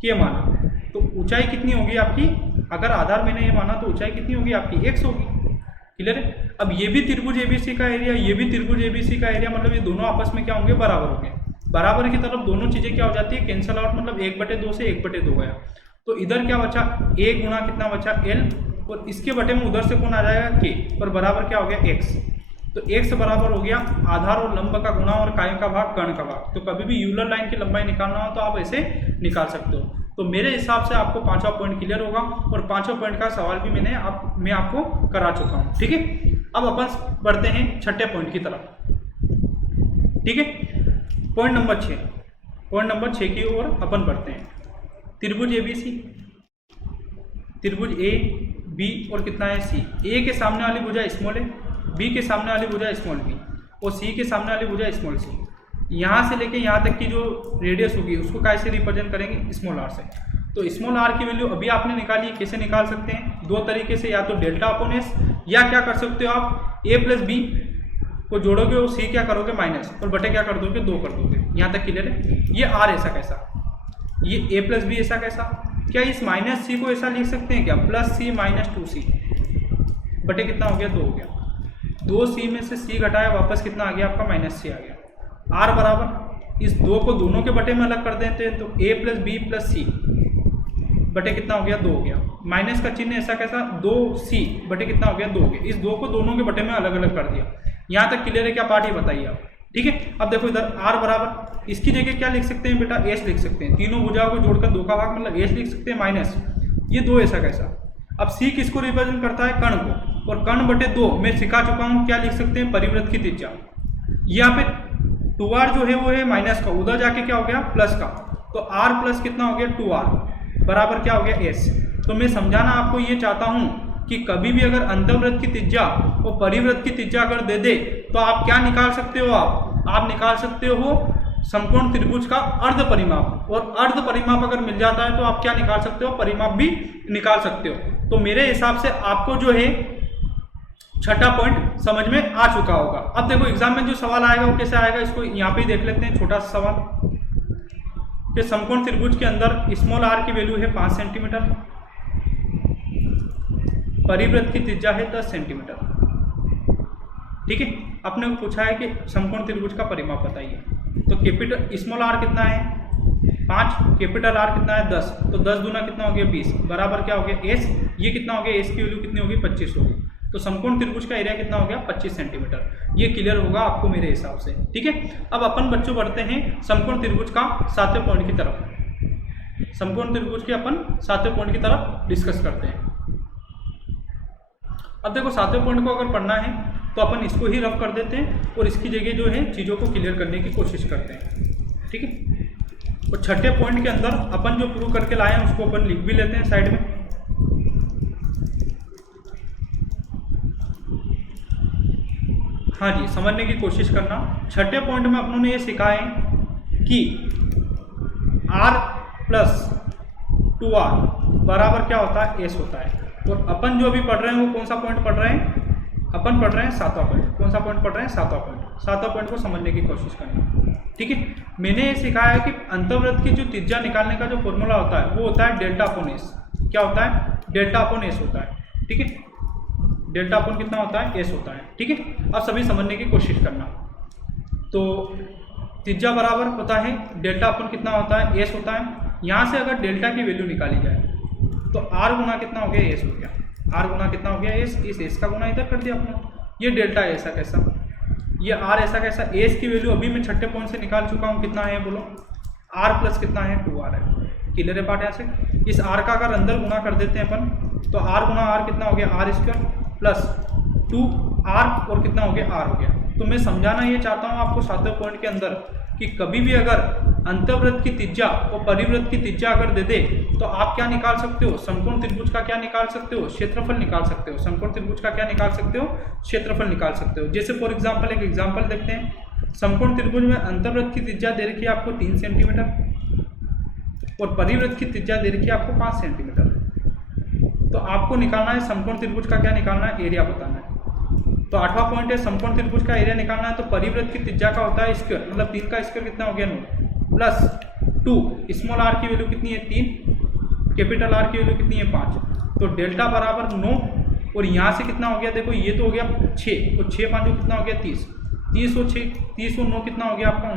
k माना, तो ऊंचाई कितनी होगी आपकी, अगर आधार मैंने ये माना तो ऊंचाई कितनी होगी आपकी x होगी। क्लियर है? अब ये भी त्रिभुज ABC का एरिया, ये भी त्रिभुज ABC का एरिया, मतलब ये दोनों आपस में क्या होंगे, बराबर होंगे। बराबर की तरफ दोनों चीजें क्या हो जाती है, कैंसल आउट, मतलब 1/2 से 1/2 गया। तो इधर क्या बचा, a गुणा कितना बचा l, और इसके बटे में उधर से कौन आ जाएगा के, और बराबर क्या हो गया x। तो x बराबर हो गया आधार और लंब का गुणा और काय का भाग कर्ण का भाग। तो कभी भी यूलर लाइन की लंबाई निकालना हो तो आप ऐसे निकाल सकते हो। तो मेरे हिसाब से आपको पांचवा पॉइंट क्लियर होगा, और पांचवा पॉइंट का सवाल भी मैं आपको करा चुका हूँ। ठीक है, अब अपन बढ़ते हैं छठे पॉइंट की तरफ। ठीक है, पॉइंट नंबर 6, पॉइंट नंबर 6 की ओर अपन बढ़ते हैं। त्रिभुज ABC, त्रिभुज A B और कितना है C। A के सामने वाली भुजा स्मॉल है, B के सामने वाली भुजा स्मॉल B और C के सामने वाली भुजा स्मॉल C। यहाँ से लेके यहाँ तक की जो रेडियस होगी उसको कैसे रिप्रेजेंट करेंगे, स्मॉल r से। तो स्मॉल r की वैल्यू अभी आपने निकाली, कैसे निकाल सकते हैं, दो तरीके से, या तो डेल्टा अपॉन एस, या क्या कर सकते हो आप a प्लस बी को जोड़ोगे और c क्या करोगे माइनस, और बटे क्या कर दोगे 2 कर दोगे। यहाँ तक क्लियर है। ये r ऐसा कैसा, ये a प्लस बी ऐसा कैसा, क्या इस माइनस c को ऐसा लिख सकते हैं क्या, प्लस c माइनस 2c बटे कितना हो गया 2 हो गया। 2c में से c घटाया वापस कितना आ गया आपका माइनस c आ गया। r बराबर इस 2 को दोनों के बटे में अलग कर देते हैं, तो a plus B plus c बटे कितना हो गया 2 हो गया। माइनस का चिन्ह ऐसा कैसा, 2c बटे कितना हो गया 2 हो गया। इस 2 को दोनों के बटे में अलग अलग कर दिया। यहाँ तक क्लियर है क्या पार्ट, ये बताइए आप। ठीक है, अब देखो इधर r बराबर इसकी जगह क्या लिख सकते हैं बेटा, s लिख सकते हैं। तीनों भुजाओं को जोड़कर 2 का भाग मतलब s लिख सकते हैं माइनस ये 2 ऐसा कैसा। अब c किसको रिप्रेजेंट करता है, कर्ण को, और कर्ण बटे 2 मैं सिखा चुका हूँ क्या लिख सकते हैं, परिवृत्त की त्रिज्या। यहाँ पे 2r जो है वो है माइनस का, उधर जाके क्या हो गया प्लस का, तो r प्लस कितना हो गया 2r बराबर क्या हो गया s। तो मैं समझाना आपको ये चाहता हूँ कि कभी भी अगर अंतर्वृत्त की त्रिज्या और परिवृत्त की त्रिज्या अगर दे दे तो आप क्या निकाल सकते हो, आप निकाल सकते हो समकोण त्रिभुज का अर्ध परिमाप, और अर्ध परिमाप अगर मिल जाता है तो आप क्या निकाल सकते हो, परिमाप भी निकाल सकते हो। तो मेरे हिसाब से आपको जो है छठा पॉइंट समझ में आ चुका होगा। अब देखो एग्जाम में जो सवाल आएगा वो कैसे आएगा, इसको यहाँ पे देख लेते हैं। छोटा सा सवाल कि समकोण त्रिभुज के अंदर स्मॉल r की वैल्यू है 5 सेंटीमीटर, परिवृत्त की त्रिज्या है 10 सेंटीमीटर। ठीक है, आपने पूछा है कि समकोण त्रिभुज का परिमाप बताइए। तो कैपिटल स्मॉल r कितना है 5, कैपिटल R कितना है 10, तो 10 दूना कितना हो गया 20 बराबर क्या हो गया s। ये कितना हो गया, s की वैल्यू कितनी होगी 25 होगी। तो समकोण त्रिभुज का एरिया कितना हो गया 25 सेंटीमीटर। ये क्लियर होगा आपको मेरे हिसाब से। ठीक है, अब अपन बच्चों बढ़ते हैं समकोण त्रिभुज का 7वें पॉइंट की तरफ। समकोण त्रिभुज के अपन 7वें पॉइंट की तरफ डिस्कस करते हैं। अब देखो 7वें पॉइंट को अगर पढ़ना है तो अपन इसको ही रफ कर देते हैं और इसकी जगह जो है चीज़ों को क्लियर करने की कोशिश करते हैं। ठीक है, और छठे पॉइंट के अंदर अपन जो प्रूव करके लाए हैं उसको अपन लिख भी लेते हैं साइड में। हाँ जी, समझने की कोशिश करना। छठे पॉइंट में अपनों ने ये सीखा है कि r प्लस 2r बराबर क्या होता है, s होता है। और अपन जो अभी पढ़ रहे हैं वो कौन सा पॉइंट पढ़ रहे हैं, अपन पढ़ रहे हैं 7वां पॉइंट। कौन सा पॉइंट पढ़ रहे हैं, 7वां पॉइंट। 7वां पॉइंट को समझने की कोशिश करना। ठीक है, मैंने ये सिखाया है कि अंतर्वृत्त की जो त्रिज्या निकालने का जो फॉर्मूला होता है वो होता है डेल्टा अपॉन एस। क्या होता है, डेल्टा अपॉन एस होता है। ठीक है, डेल्टा अपॉन कितना होता है, एस होता है। ठीक है, अब सभी समझने की कोशिश करना। तो त्रिज्या बराबर होता है डेल्टा अपॉन कितना होता है, एस होता है। यहाँ से अगर डेल्टा की वैल्यू निकाली जाए तो आर गुना कितना हो गया, एस हो गया। आर गुना कितना हो गया, एस। इस एस का गुना इधर कर दिया आपने। ये डेल्टा ऐसा कैसा, ये आर ऐसा कैसा। एस की वैल्यू अभी मैं छठे पॉइंट से निकाल चुका हूँ, कितना है बोलो, आर प्लस कितना है 2r है। क्लियर है पार्ट। यहाँ से इस आर का अगर अंदर गुना कर देते हैं अपन तो आर गुना आर कितना हो गया, आर स्क्वायर प्लस 2r और कितना हो गया, आर हो गया। तो मैं समझाना ये चाहता हूँ आपको 7वें पॉइंट के अंदर कि कभी भी अगर अंतर्वृत्त की त्रिज्या और परिवृत्त की त्रिज्या अगर दे दे तो आप क्या निकाल सकते हो, समकोण त्रिभुज का क्या निकाल सकते हो, क्षेत्रफल निकाल सकते हो। समकोण त्रिभुज का क्या निकाल सकते हो, क्षेत्रफल निकाल सकते हो। जैसे फॉर एग्जांपल एक एग्जांपल देखते हैं। समकोण त्रिभुज में अंतर्वृत्त की त्रिज्या दे रखी है आपको 3 सेंटीमीटर और परिवृत्त की त्रिज्या दे रखी है आपको 5 सेंटीमीटर। तो आपको निकालना है समकोण त्रिभुज का क्या निकालना है, एरिया बताना है। तो 8वां पॉइंट है समकोण त्रिभुज का एरिया निकालना है। तो परिवृत्त की त्रिज्या का होता है स्क्वायर, मतलब 3 का स्क्वायर कितना हो गया 9 प्लस 2 स्मॉल r की वैल्यू कितनी है 3, कैपिटल R की वैल्यू कितनी है 5। तो डेल्टा बराबर 9 और यहाँ से कितना हो गया, देखो ये तो हो गया 6 और 6 5 कितना हो गया 30, 30 और 6 30 और 9 कितना हो गया आपका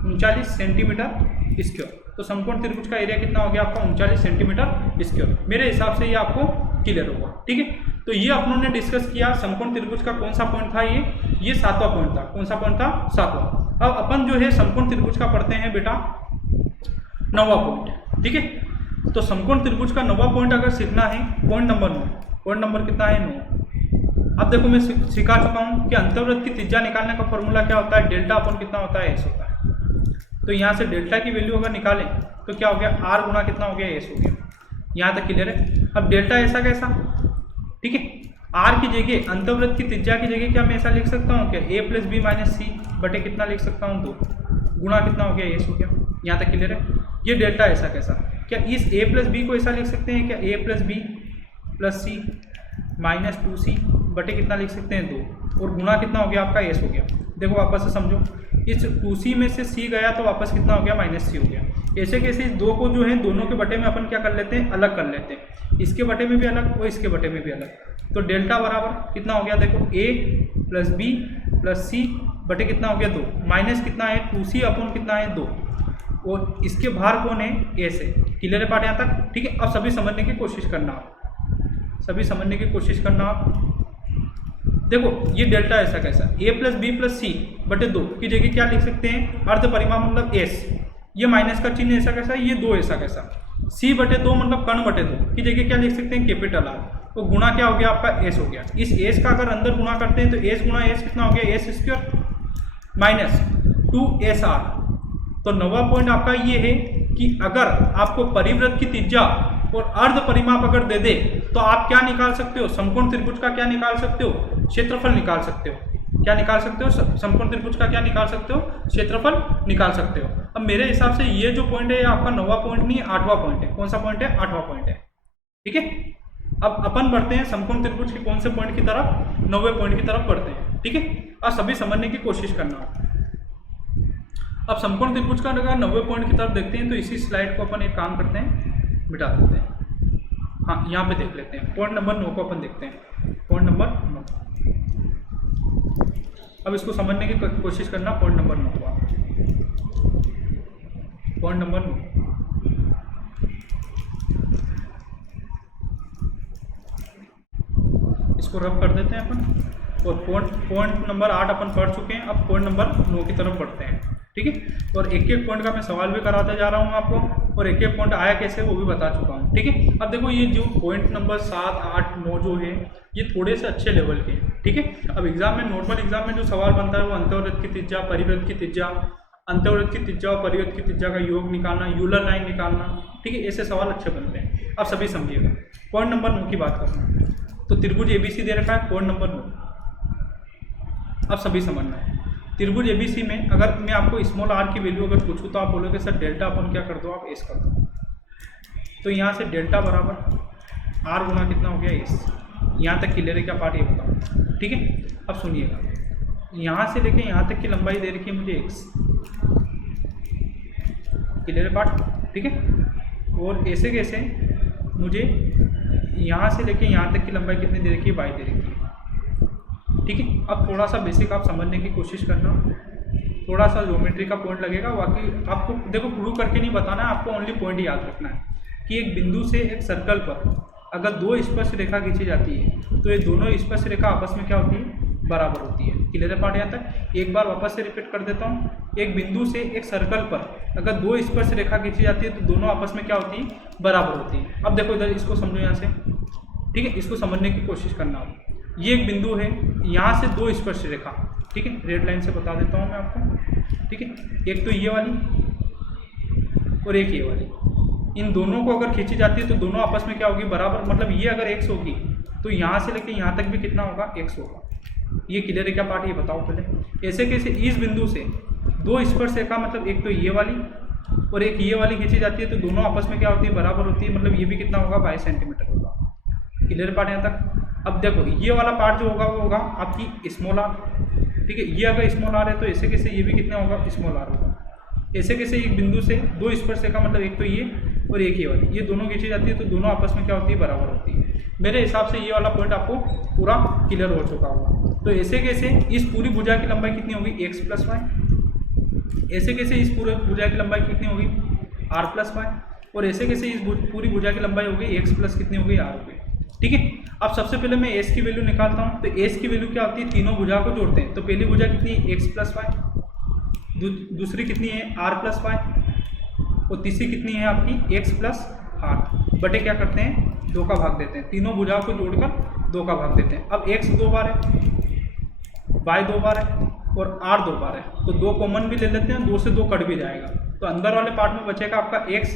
39 सेंटीमीटर स्क्वायर। तो समकोण त्रिभुज का एरिया कितना हो गया आपका 39 सेंटीमीटर स्क्वायर। मेरे हिसाब से ये आपको क्लियर होगा। ठीक है, तो ये अपनों ने डिस्कस किया समकोण त्रिभुज का कौन सा पॉइंट था, ये 7वां पॉइंट था। कौन सा पॉइंट था? 7वां। अब अपन जो है समकोण त्रिभुज का पढ़ते हैं बेटा 9वां पॉइंट। ठीक है, तो समकोण त्रिभुज का 9वां पॉइंट अगर सीखना है, पॉइंट नंबर 9, पॉइंट नंबर कितना है? 9। अब देखो मैं सिखा चुका हूँ कि अंतर्वृत्त की त्रिज्या निकालने का फॉर्मूला क्या होता है, डेल्टा अपन कितना होता है? एस होता है। तो यहाँ से डेल्टा की वैल्यू अगर निकालें तो क्या हो गया? आर गुना कितना हो गया? एस हो गया। यहाँ तक क्लियर है। अब डेल्टा ऐसा कैसा? ठीक है, आर की जगह अंतर्वृत्त की त्रिज्या की जगह क्या मैं ऐसा लिख सकता हूँ क्या? ए प्लस बी माइनस सी बटे कितना लिख सकता हूँ? 2 गुना कितना हो गया? एस हो गया। यहाँ तक क्लियर है। ये डेल्टा ऐसा कैसा? क्या इस ए प्लस बी को ऐसा लिख सकते हैं क्या? ए प्लस बी प्लस सी माइनस 2c बटे कितना लिख सकते हैं? 2 और गुना कितना हो गया आपका? एस हो गया। देखो वापस से समझो, इस 2c में से c गया तो वापस कितना हो गया? माइनस c हो गया। ऐसे कैसे इस 2 को जो है दोनों के बटे में अपन क्या कर लेते हैं? अलग कर लेते हैं। इसके बटे में भी अलग और इसके बटे में भी अलग। तो डेल्टा बराबर कितना हो गया? देखो a प्लस बी प्लस सी बटे कितना हो गया? 2 माइनस कितना है? 2c अपॉन कितना है? 2 और इसके बाहर कौन है? a से। क्लियर है पार्ट यहाँ तक? ठीक है, अब सभी समझने की कोशिश करना आप, सभी समझने की कोशिश करना आप। देखो ये डेल्टा ऐसा कैसा? a प्लस बी प्लस सी बटे 2 की जगह क्या लिख सकते हैं? अर्ध परिमाण मतलब s। ये माइनस का चिन्ह ऐसा कैसा? ये 2 ऐसा कैसा? c बटे 2 मतलब कर्ण बटे 2 की जगह क्या लिख सकते हैं? Capital R. तो गुणा क्या हो गया आपका? s हो गया। इस s का अगर अंदर गुणा करते हैं तो s गुणा s कितना हो गया? s square minus 2sr। तो 9वां पॉइंट आपका ये है कि अगर आपको परिवृत्त की त्रिज्या और अर्ध परिमाप अगर दे दे तो आप क्या निकाल सकते हो? समकोण त्रिभुज का क्या निकाल सकते हो? क्षेत्रफल निकाल सकते हो। क्या निकाल सकते हो? समकोण त्रिभुज का क्या निकाल सकते हो? क्षेत्रफल निकाल सकते हो। अब मेरे हिसाब से ये जो पॉइंट है ये आपका 9वां पॉइंट नहीं, 8वां पॉइंट है। कौन सा पॉइंट है? 8वां पॉइंट है। ठीक है, अब अपन बढ़ते हैं समकोण त्रिभुज के कौन से पॉइंट की तरफ? 9वें पॉइंट की तरफ बढ़ते हैं। ठीक है, अब सभी समझने की कोशिश करना। अब समकोण त्रिभुज का अगर 90वें पॉइंट की तरफ देखते हैं तो इसी स्लाइड को अपन एक काम करते हैं, मिटा देते हैं। हाँ, यहाँ पे देख लेते हैं। पॉइंट नंबर 9 को अपन देखते हैं। पॉइंट नंबर 9, अब इसको समझने की कोशिश करना। पॉइंट नंबर 9 को, पॉइंट नंबर 9 इसको रब कर देते हैं अपन। और पॉइंट नंबर 8 अपन पढ़ चुके हैं। अब पॉइंट नंबर 9 की तरफ बढ़ते हैं। ठीक है, और एक एक पॉइंट का मैं सवाल भी कराते जा रहा हूँ आपको, और एक एक पॉइंट आया कैसे वो भी बता चुका हूँ। ठीक है, अब देखो ये जो पॉइंट नंबर 7, 8, 9 जो है ये थोड़े से अच्छे लेवल के हैं। ठीक है, अब एग्जाम में, नॉर्मल एग्जाम में जो सवाल बनता है वो अंतर्वृत्त की त्रिज्या, परिवृत्त की त्रिज्या, अंतर्वृत्त की त्रिज्या और परिवृत्त की त्रिज्या का योग निकालना, यूलर लाइन निकालना। ठीक है, ऐसे सवाल अच्छे बनते हैं। अब सभी समझिएगा। पॉइंट नंबर 9 की बात करना, तो त्रिभुज एबीसी दे रखा है। पॉइंट नंबर 9 अब सभी समझना है। त्रिभुज एबीसी में अगर मैं आपको स्मॉल आर की वैल्यू अगर पूछूं तो आप बोलोगे सर डेल्टा अपन क्या कर दो, आप एस कर दो। तो यहाँ से डेल्टा बराबर आर गुना कितना हो गया? एस। यहाँ तक क्लियर है क्या पार्ट? ये बताओ। ठीक है, अब सुनिएगा, यहाँ से लेके यहाँ तक की लंबाई दे रखी है मुझे एक्स। क्लियर है पार्ट? ठीक है, और ऐसे कैसे मुझे यहाँ से लेके यहाँ तक की लंबाई कितनी दे रखी है? वाई दे रखी है। ठीक है, अब थोड़ा सा बेसिक आप समझने की कोशिश करना। थोड़ा सा ज्योमेट्री का पॉइंट लगेगा, बाकी आपको देखो प्रूव करके नहीं बताना है, आपको ओनली पॉइंट याद रखना है कि एक बिंदु से एक सर्कल पर अगर 2 स्पर्श रेखा खींची जाती है तो ये दोनों स्पर्श रेखा आपस में क्या होती है? बराबर होती है। क्लियर है पार्ट यहाँ तक? एक बार वापस से रिपीट कर देता हूँ। एक बिंदु से एक सर्कल पर अगर 2 स्पर्श रेखा खींची जाती है तो दोनों आपस में क्या होती है? बराबर होती है। अब देखो इधर इसको समझो यहाँ से। ठीक है, इसको समझने की कोशिश करना। ये एक बिंदु है, यहाँ से 2 स्पर्श रेखा। ठीक है, रेड लाइन से बता देता हूँ मैं आपको। ठीक है, एक तो ये वाली और एक ये वाली, इन दोनों को अगर खींची जाती है तो दोनों आपस में क्या होगी? बराबर। मतलब ये अगर x होगी तो यहाँ से लेके यहाँ तक भी कितना होगा? x होगा। ये क्लियर है क्या पार्ट? ये बताओ पहले। ऐसे कैसे इस बिंदु से 2 स्पर्श रेखा, मतलब एक तो ये वाली और एक ये वाली खींची जाती है तो दोनों आपस में क्या होती है? बराबर होती है। मतलब ये भी कितना होगा? 22 सेंटीमीटर होगा। क्लियर पार्ट यहाँ तक? अब देखो ये वाला पार्ट जो होगा वो होगा आपकी स्मॉल आर। ठीक है, ये अगर स्मॉल आर है तो ऐसे कैसे ये भी कितना होगा? स्मॉल आर होगा। ऐसे कैसे एक बिंदु से 2 स्पर्श रेखा, मतलब एक तो ये और एक ये वाली, ये दोनों खींची जाती है तो दोनों आपस में क्या होती है? बराबर होती है। मेरे हिसाब से ये वाला पॉइंट आपको पूरा क्लियर हो चुका होगा। तो ऐसे कैसे इस पूरी भुजा की लंबाई कितनी होगी? x plus Y. ऐसे कैसे इस पूरे भुजा की लंबाई कितनी होगी? r plus Y. और ऐसे कैसे इस पूरी भुजा की लंबाई होगी? x प्लस कितनी होगी? r होगी। ठीक है। अब सबसे पहले मैं एस की वैल्यू निकालता हूँ। तो एस की वैल्यू क्या होती है, तीनों भुजा को जोड़ते हैं। तो पहली भुजा कितनी है, एक्स प्लस वाई, दूसरी कितनी है, आर प्लस वाई, और तीसरी कितनी है आपकी, एक्स प्लस आर बटे क्या करते हैं, 2 का भाग देते हैं। तीनों भुजाओं को जोड़कर 2 का भाग देते हैं। अब एक्स 2 बार है, वाई 2 बार है और आर 2 बार है, तो 2 कॉमन भी ले लेते हैं, 2 से 2 कट भी जाएगा। तो अंदर वाले पार्ट में बचेगा आपका एक्स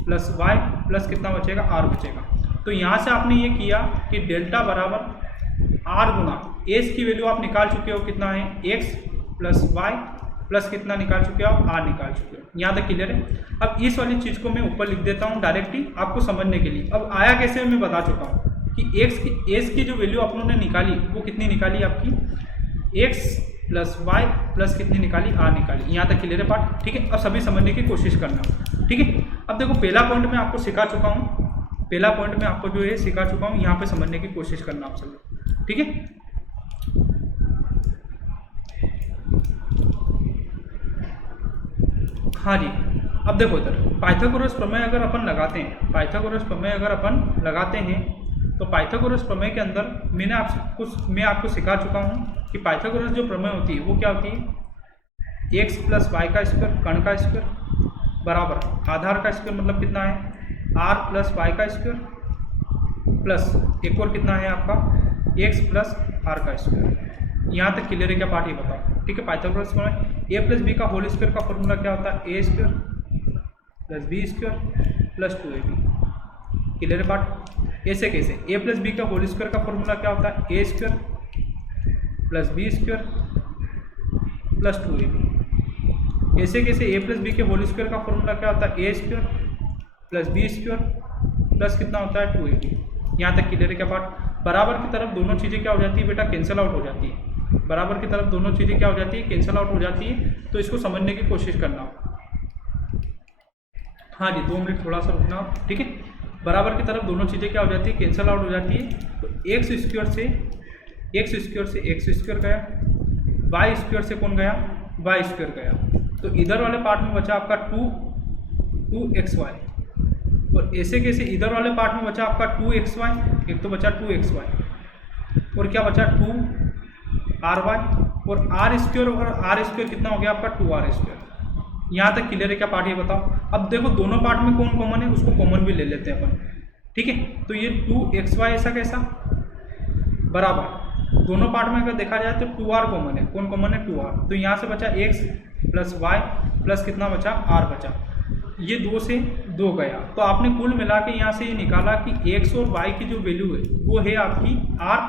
प्लस वाई प्लस कितना बचेगा, आर बचेगा। तो यहाँ से आपने ये किया कि डेल्टा बराबर आर गुना एस की वैल्यू आप निकाल चुके हो, कितना है, एक्स प्लस वाई प्लस कितना निकाल चुके हो आप, आर निकाल चुके हो। यहाँ तक क्लियर है। अब इस वाली चीज़ को मैं ऊपर लिख देता हूँ डायरेक्टली आपको समझने के लिए। अब आया कैसे मैं बता चुका हूँ कि एस की जो वैल्यू आप लोगों ने निकाली वो कितनी निकाली आपकी, एक्स प्लस वाई प्लस कितनी निकाली, आर निकाली। यहाँ तक क्लियर है पार्ट, ठीक है। अब सभी समझने की कोशिश करना, ठीक है। अब देखो पहला पॉइंट मैं आपको सिखा चुका हूँ, पहला पॉइंट मैं आपको जो है सिखा चुका हूँ, यहाँ पे समझने की कोशिश करना आप सभी, ठीक है। हाँ जी, अब देखो इधर पाइथागोरस प्रमेय अगर अपन लगाते हैं, पाइथागोरस प्रमेय अगर अपन लगाते हैं तो पाइथागोरस प्रमेय के अंदर मैं आपको सिखा चुका हूँ कि पाइथागोरस जो प्रमेय होती है वो क्या होती है, एक्स प्लस वाई का स्क्वायर कर्ण का स्क्वायर बराबर आधार का स्क्वायर मतलब कितना है, आर प्लस वाई का स्क्वायर प्लस एक और कितना है आपका, एक्स प्लस आर का स्क्वायर। यहाँ तक क्लियर है क्या पार्ट, ये बताओ, ठीक है। पाइथागोरस प्रमेय ए प्लस बी का होल स्क्वायर का फॉर्मूला क्या होता है, A square plus B square plus 2ab। Clear है पार्ट। ऐसे कैसे, ए प्लस बी का होल स्क्वायर का फॉर्मूला क्या होता है, A square plus B square plus 2ab। ऐसे कैसे, ए प्लस बी के होल स्क्वायर का फॉर्मूला क्या होता है, A square plus B square plus कितना होता है, 2ab। यहाँ तक क्लियर है क्या पार्ट। बराबर की तरफ दोनों चीज़ें क्या हो जाती है बेटा, कैंसिल आउट हो जाती है। बराबर की तरफ दोनों चीज़ें क्या हो जाती है, कैंसिल आउट हो जाती है। तो इसको समझने की कोशिश करना। हाँ जी, 2 मिनट थोड़ा सा रुकना, ठीक है। बराबर की तरफ दोनों चीज़ें क्या हो जाती है, कैंसिल आउट हो जाती है। तो एक्स स्क्वायर से एक्स स्क्वायर गया, वाई स्क्वायर से कौन गया, वाई स्क्वायर गया। तो इधर वाले पार्ट में बचा आपका 2xy, और ऐसे कैसे इधर वाले पार्ट में बचा आपका 2xy, एक तो बचा 2xy और क्या बचा 2ry, और आर स्क्वायर और आर स्क्वायर कितना हो गया आपका 2r स्क्वायर। यहाँ तक क्लियर है क्या पार्ट, ये बताओ। अब देखो दोनों पार्ट में कौन कॉमन है, उसको कॉमन भी ले लेते हैं अपन, ठीक है। तो ये 2xy ऐसा कैसा बराबर, दोनों पार्ट में अगर देखा जाए तो 2r कॉमन है, कौन कॉमन है, 2r। तो यहाँ से बचा x प्लस वाई प्लस कितना बचा, r बचा। ये 2 से 2 गया, तो आपने कुल मिला के यहाँ से ये निकाला कि x और y की जो वैल्यू है वो है आपकी r,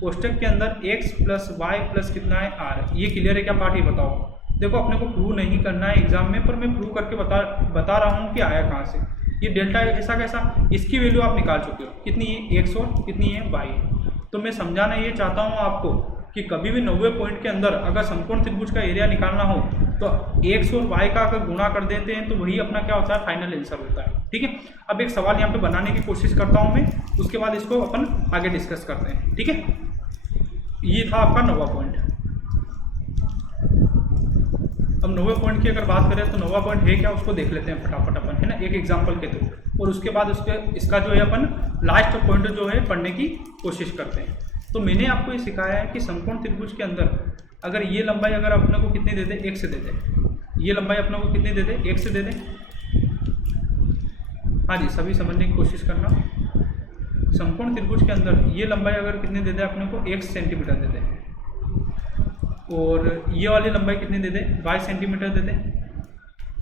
कोष्टक के अंदर x प्लस वाई प्लस कितना है, r। ये क्लियर है क्या पार्ट, ये बताओ। देखो अपने को प्रूव नहीं करना है एग्जाम में, पर मैं प्रूव करके बता रहा हूँ कि आया कहाँ से। ये डेल्टा ऐसा कैसा, इसकी वैल्यू आप निकाल चुके हो, कितनी है, x और कितनी है, y। तो मैं समझाना ये चाहता हूँ आपको कि कभी भी 90 पॉइंट के अंदर अगर समकोण त्रिभुज का एरिया निकालना हो तो x और y का अगर गुणा कर देते हैं तो वही अपना क्या होता है, फाइनल आंसर होता है, ठीक है। अब एक सवाल यहाँ पे बनाने की कोशिश करता हूँ मैं, उसके बाद इसको अपन आगे डिस्कस करते हैं, ठीक है। ये था आपका 9वां पॉइंट। अब 9वें पॉइंट की अगर बात करें तो 9वां पॉइंट है क्या, उसको देख लेते हैं फटाफट अपन, है ना, एक एग्जाम्पल के थ्रू, और उसके बाद इसका जो है अपन लास्ट पॉइंट जो है पढ़ने की कोशिश करते हैं। तो मैंने आपको ये सिखाया है कि समकोण त्रिभुज के अंदर अगर ये लंबाई अगर अपने को कितनी दे दे, 1 से दे दे, ये लंबाई अपने को कितनी दे दे, 1 से दे दे। हाँ जी, सभी समझने की कोशिश करना। समकोण त्रिभुज के अंदर ये लंबाई अगर कितनी दे दे अपने को, 1 सेंटीमीटर दे दे, और ये वाली लंबाई कितनी दे दे, 22 सेंटीमीटर दे दे।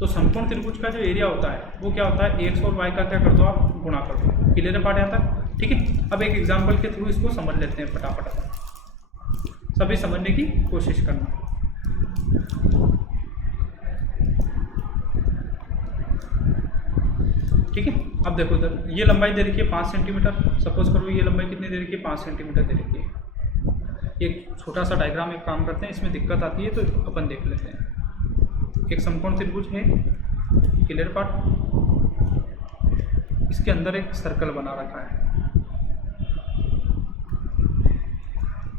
तो समकोण त्रिभुज का जो एरिया होता है वो क्या होता है, x और y का क्या कर दो आप, गुणा कर दो। क्लियर है पार्ट यहाँ तक, ठीक है। अब एक एग्जाम्पल के थ्रू इसको समझ लेते हैं फटाफट, सभी समझने की कोशिश करना। ठीक है। अब देखो इधर ये लंबाई दे रखी है 5 सेंटीमीटर, सपोज करो ये लंबाई कितनी दे रखी है, 5 सेंटीमीटर दे रखी है। एक छोटा सा डायग्राम एक काम करते हैं, इसमें दिक्कत आती है तो अपन देख लेते हैं। एक समकोण त्रिभुज है, क्लियर पार्ट, इसके अंदर एक सर्कल बना रखा है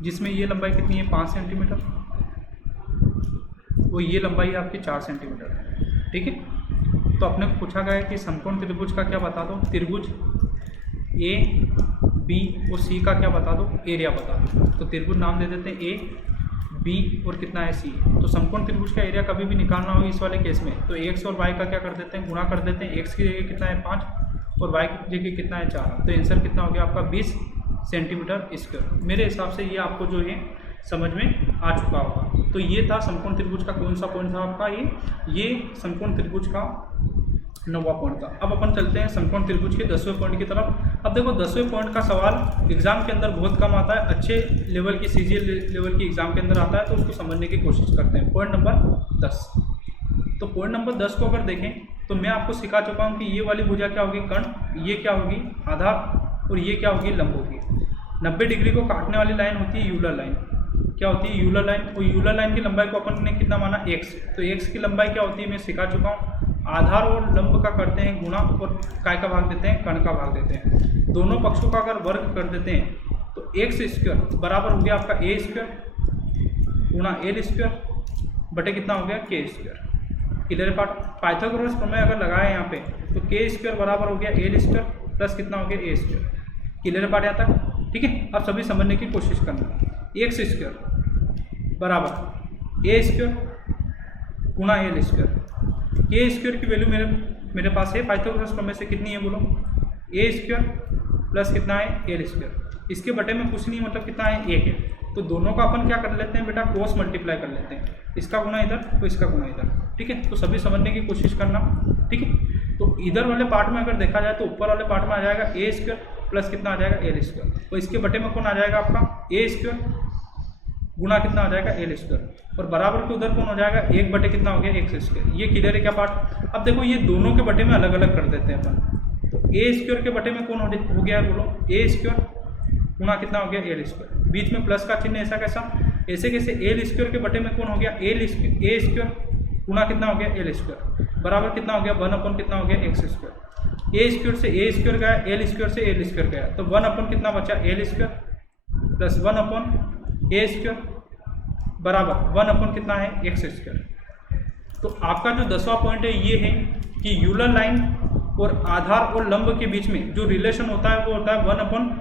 जिसमें ये लंबाई कितनी है, 5 सेंटीमीटर, वो ये लंबाई आपकी 4 सेंटीमीटर है, ठीक है। तो अपने को पूछा गया है कि समकोण त्रिभुज का क्या बता दो, त्रिभुज ए बी और सी का क्या बता दो, एरिया बता दो। तो त्रिभुज नाम दे देते हैं ए, बी और कितना है सी। तो समकोण त्रिभुज का एरिया कभी भी निकालना हो इस वाले केस में तो एक्स और वाई का क्या कर देते हैं, गुणा कर देते हैं। एक्स की जगह कितना है 5 और वाई की जगह कितना है 4। तो आंसर कितना हो गया आपका 20 सेंटीमीटर स्क्वायर। मेरे हिसाब से ये आपको जो है समझ में आ चुका होगा। तो ये था समकोण त्रिभुज का कौन सा पॉइंट था आपका, ये समकोण त्रिभुज का 9वां पॉइंट था। अब अपन चलते हैं समकोण त्रिभुज के 10वें पॉइंट की तरफ। अब देखो 10वें पॉइंट का सवाल एग्जाम के अंदर बहुत कम आता है, अच्छे लेवल की सीजीएल लेवल की एग्जाम के अंदर आता है, तो उसको समझने की कोशिश करते हैं। Point number 10। तो पॉइंट नंबर 10 को अगर देखें तो मैं आपको सिखा चुका हूँ कि ये वाली भुजा क्या होगी, कर्ण, ये क्या होगी आधार, और ये क्या होगी लंब होगी। 90 डिग्री को काटने वाली लाइन होती है यूलर लाइन। क्या होती है यूलर लाइन, और यूलर लाइन की लंबाई को अपन ने कितना माना x। तो x की लंबाई क्या होती है मैं सिखा चुका हूँ, आधार और लंब का करते हैं गुणा और काय का भाग देते हैं, कर्ण का भाग देते हैं। दोनों पक्षों का अगर वर्ग कर देते हैं तो एक्स स्क्वायर बराबर हो गया आपका ए स्क्वायर गुणा एल स्क्वायर बटे कितना हो गया के स्क्वायर। Clear part. पाइथागोरस प्रमेय अगर लगाए यहाँ पे तो के स्क्वायर बराबर हो गया एल स्क्वायर प्लस कितना हो गया ए स्क्वायर। क्लियर पार्ट यहाँ तक, ठीक है। अब सभी समझने की कोशिश करना। एक्स स्क्वायर बराबर ए स्क्वायर गुणा एल स्क्वायर। के स्क्वायर की वैल्यू मेरे पास है पाइथागोरस प्रमेय से कितनी है बोलो, ए स्क्वायर प्लस कितना है एल स्क्वायर। इसके बटे में कुछ नहीं मतलब कितना है 1 है। तो दोनों का अपन क्या कर लेते हैं बेटा, क्रॉस मल्टीप्लाई कर लेते हैं, इसका गुणा इधर तो इसका गुणा इधर, ठीक है। तो सभी समझने की कोशिश करना, ठीक है। तो इधर वाले पार्ट में अगर देखा जाए तो ऊपर वाले पार्ट में आ जाएगा ए स्क्वायर प्लस कितना आ जाएगा एल स्क्वायर, तो इसके बटे में कौन आ जाएगा आपका ए स्क्वायर गुणा कितना आ जाएगा एल स्क्वायर, और बराबर के उधर कौन हो जाएगा 1 बटे कितना हो गया एक्स स्क्वायर। ये क्लियर है क्या पार्ट। अब देखो ये दोनों के बटे में अलग अलग कर देते हैं अपन। तो ए स्क्वायर के बटे में कौन हो गया है बोलो, ए स्क्वायर गुणा कितना हो गया एल स्क्वायर, बीच में प्लस का चिन्ह ऐसा कैसा, ऐसे कैसे एल स्क्वायर के बटे में कौन हो गया ए स्क्वायर गुणा कितना हो गया एल स्क्वायर बराबर कितना हो गया 1 अपन कितना हो गया एक्स स्क्वायर। ए स्क्वायर से ए स्क्वायर गया, एल स्क्वायर से एल स्क्वायर गया, तो 1 अपन कितना बचा एल स्क्वायर प्लस 1 अपन ए स्क्वायर बराबर 1 अपन कितना है एक्स स्क्वायर। तो आपका जो 10वां पॉइंट है ये है कि यूलर लाइन और आधार और लंब के बीच में जो रिलेशन होता है वो होता है 1 अपन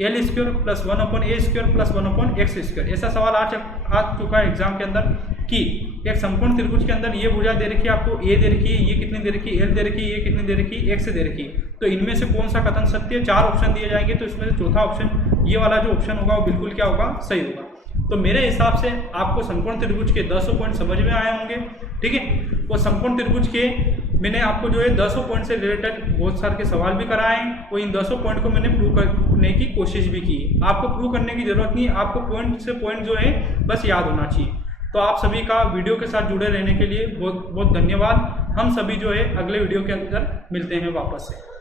एल स्क्वायर प्लस 1 अपन ए स्क्वायर प्लस 1 अपन एक्स स्क्वायर। ऐसा सवाल आ चुका है एग्जाम के अंदर कि एक समकोण त्रिभुज के अंदर ये भुजा दे रखी है आपको, ए दे रखी है, ये कितनी दे रखी है एल दे रखी है, ये कितनी दे रखी है एक्स दे रखी है। तो इनमें से कौन सा कथन सत्य है, 4 ऑप्शन दिए जाएंगे, तो इसमें से चौथा ऑप्शन ये वाला जो ऑप्शन होगा वो बिल्कुल क्या होगा, सही होगा। तो मेरे हिसाब से आपको समकोण त्रिभुज के 10 पॉइंट समझ में आए होंगे, ठीक है। और समकोण त्रिभुज के मैंने आपको जो है 10 पॉइंट से रिलेटेड बहुत सारे के सवाल भी कराए हैं, और इन 10 पॉइंट को मैंने प्रूव करने की कोशिश भी की। आपको प्रूव करने की जरूरत नहीं, आपको पॉइंट से पॉइंट जो है बस याद होना चाहिए। तो आप सभी का वीडियो के साथ जुड़े रहने के लिए बहुत बहुत धन्यवाद। हम सभी जो है अगले वीडियो के अंदर मिलते हैं वापस से।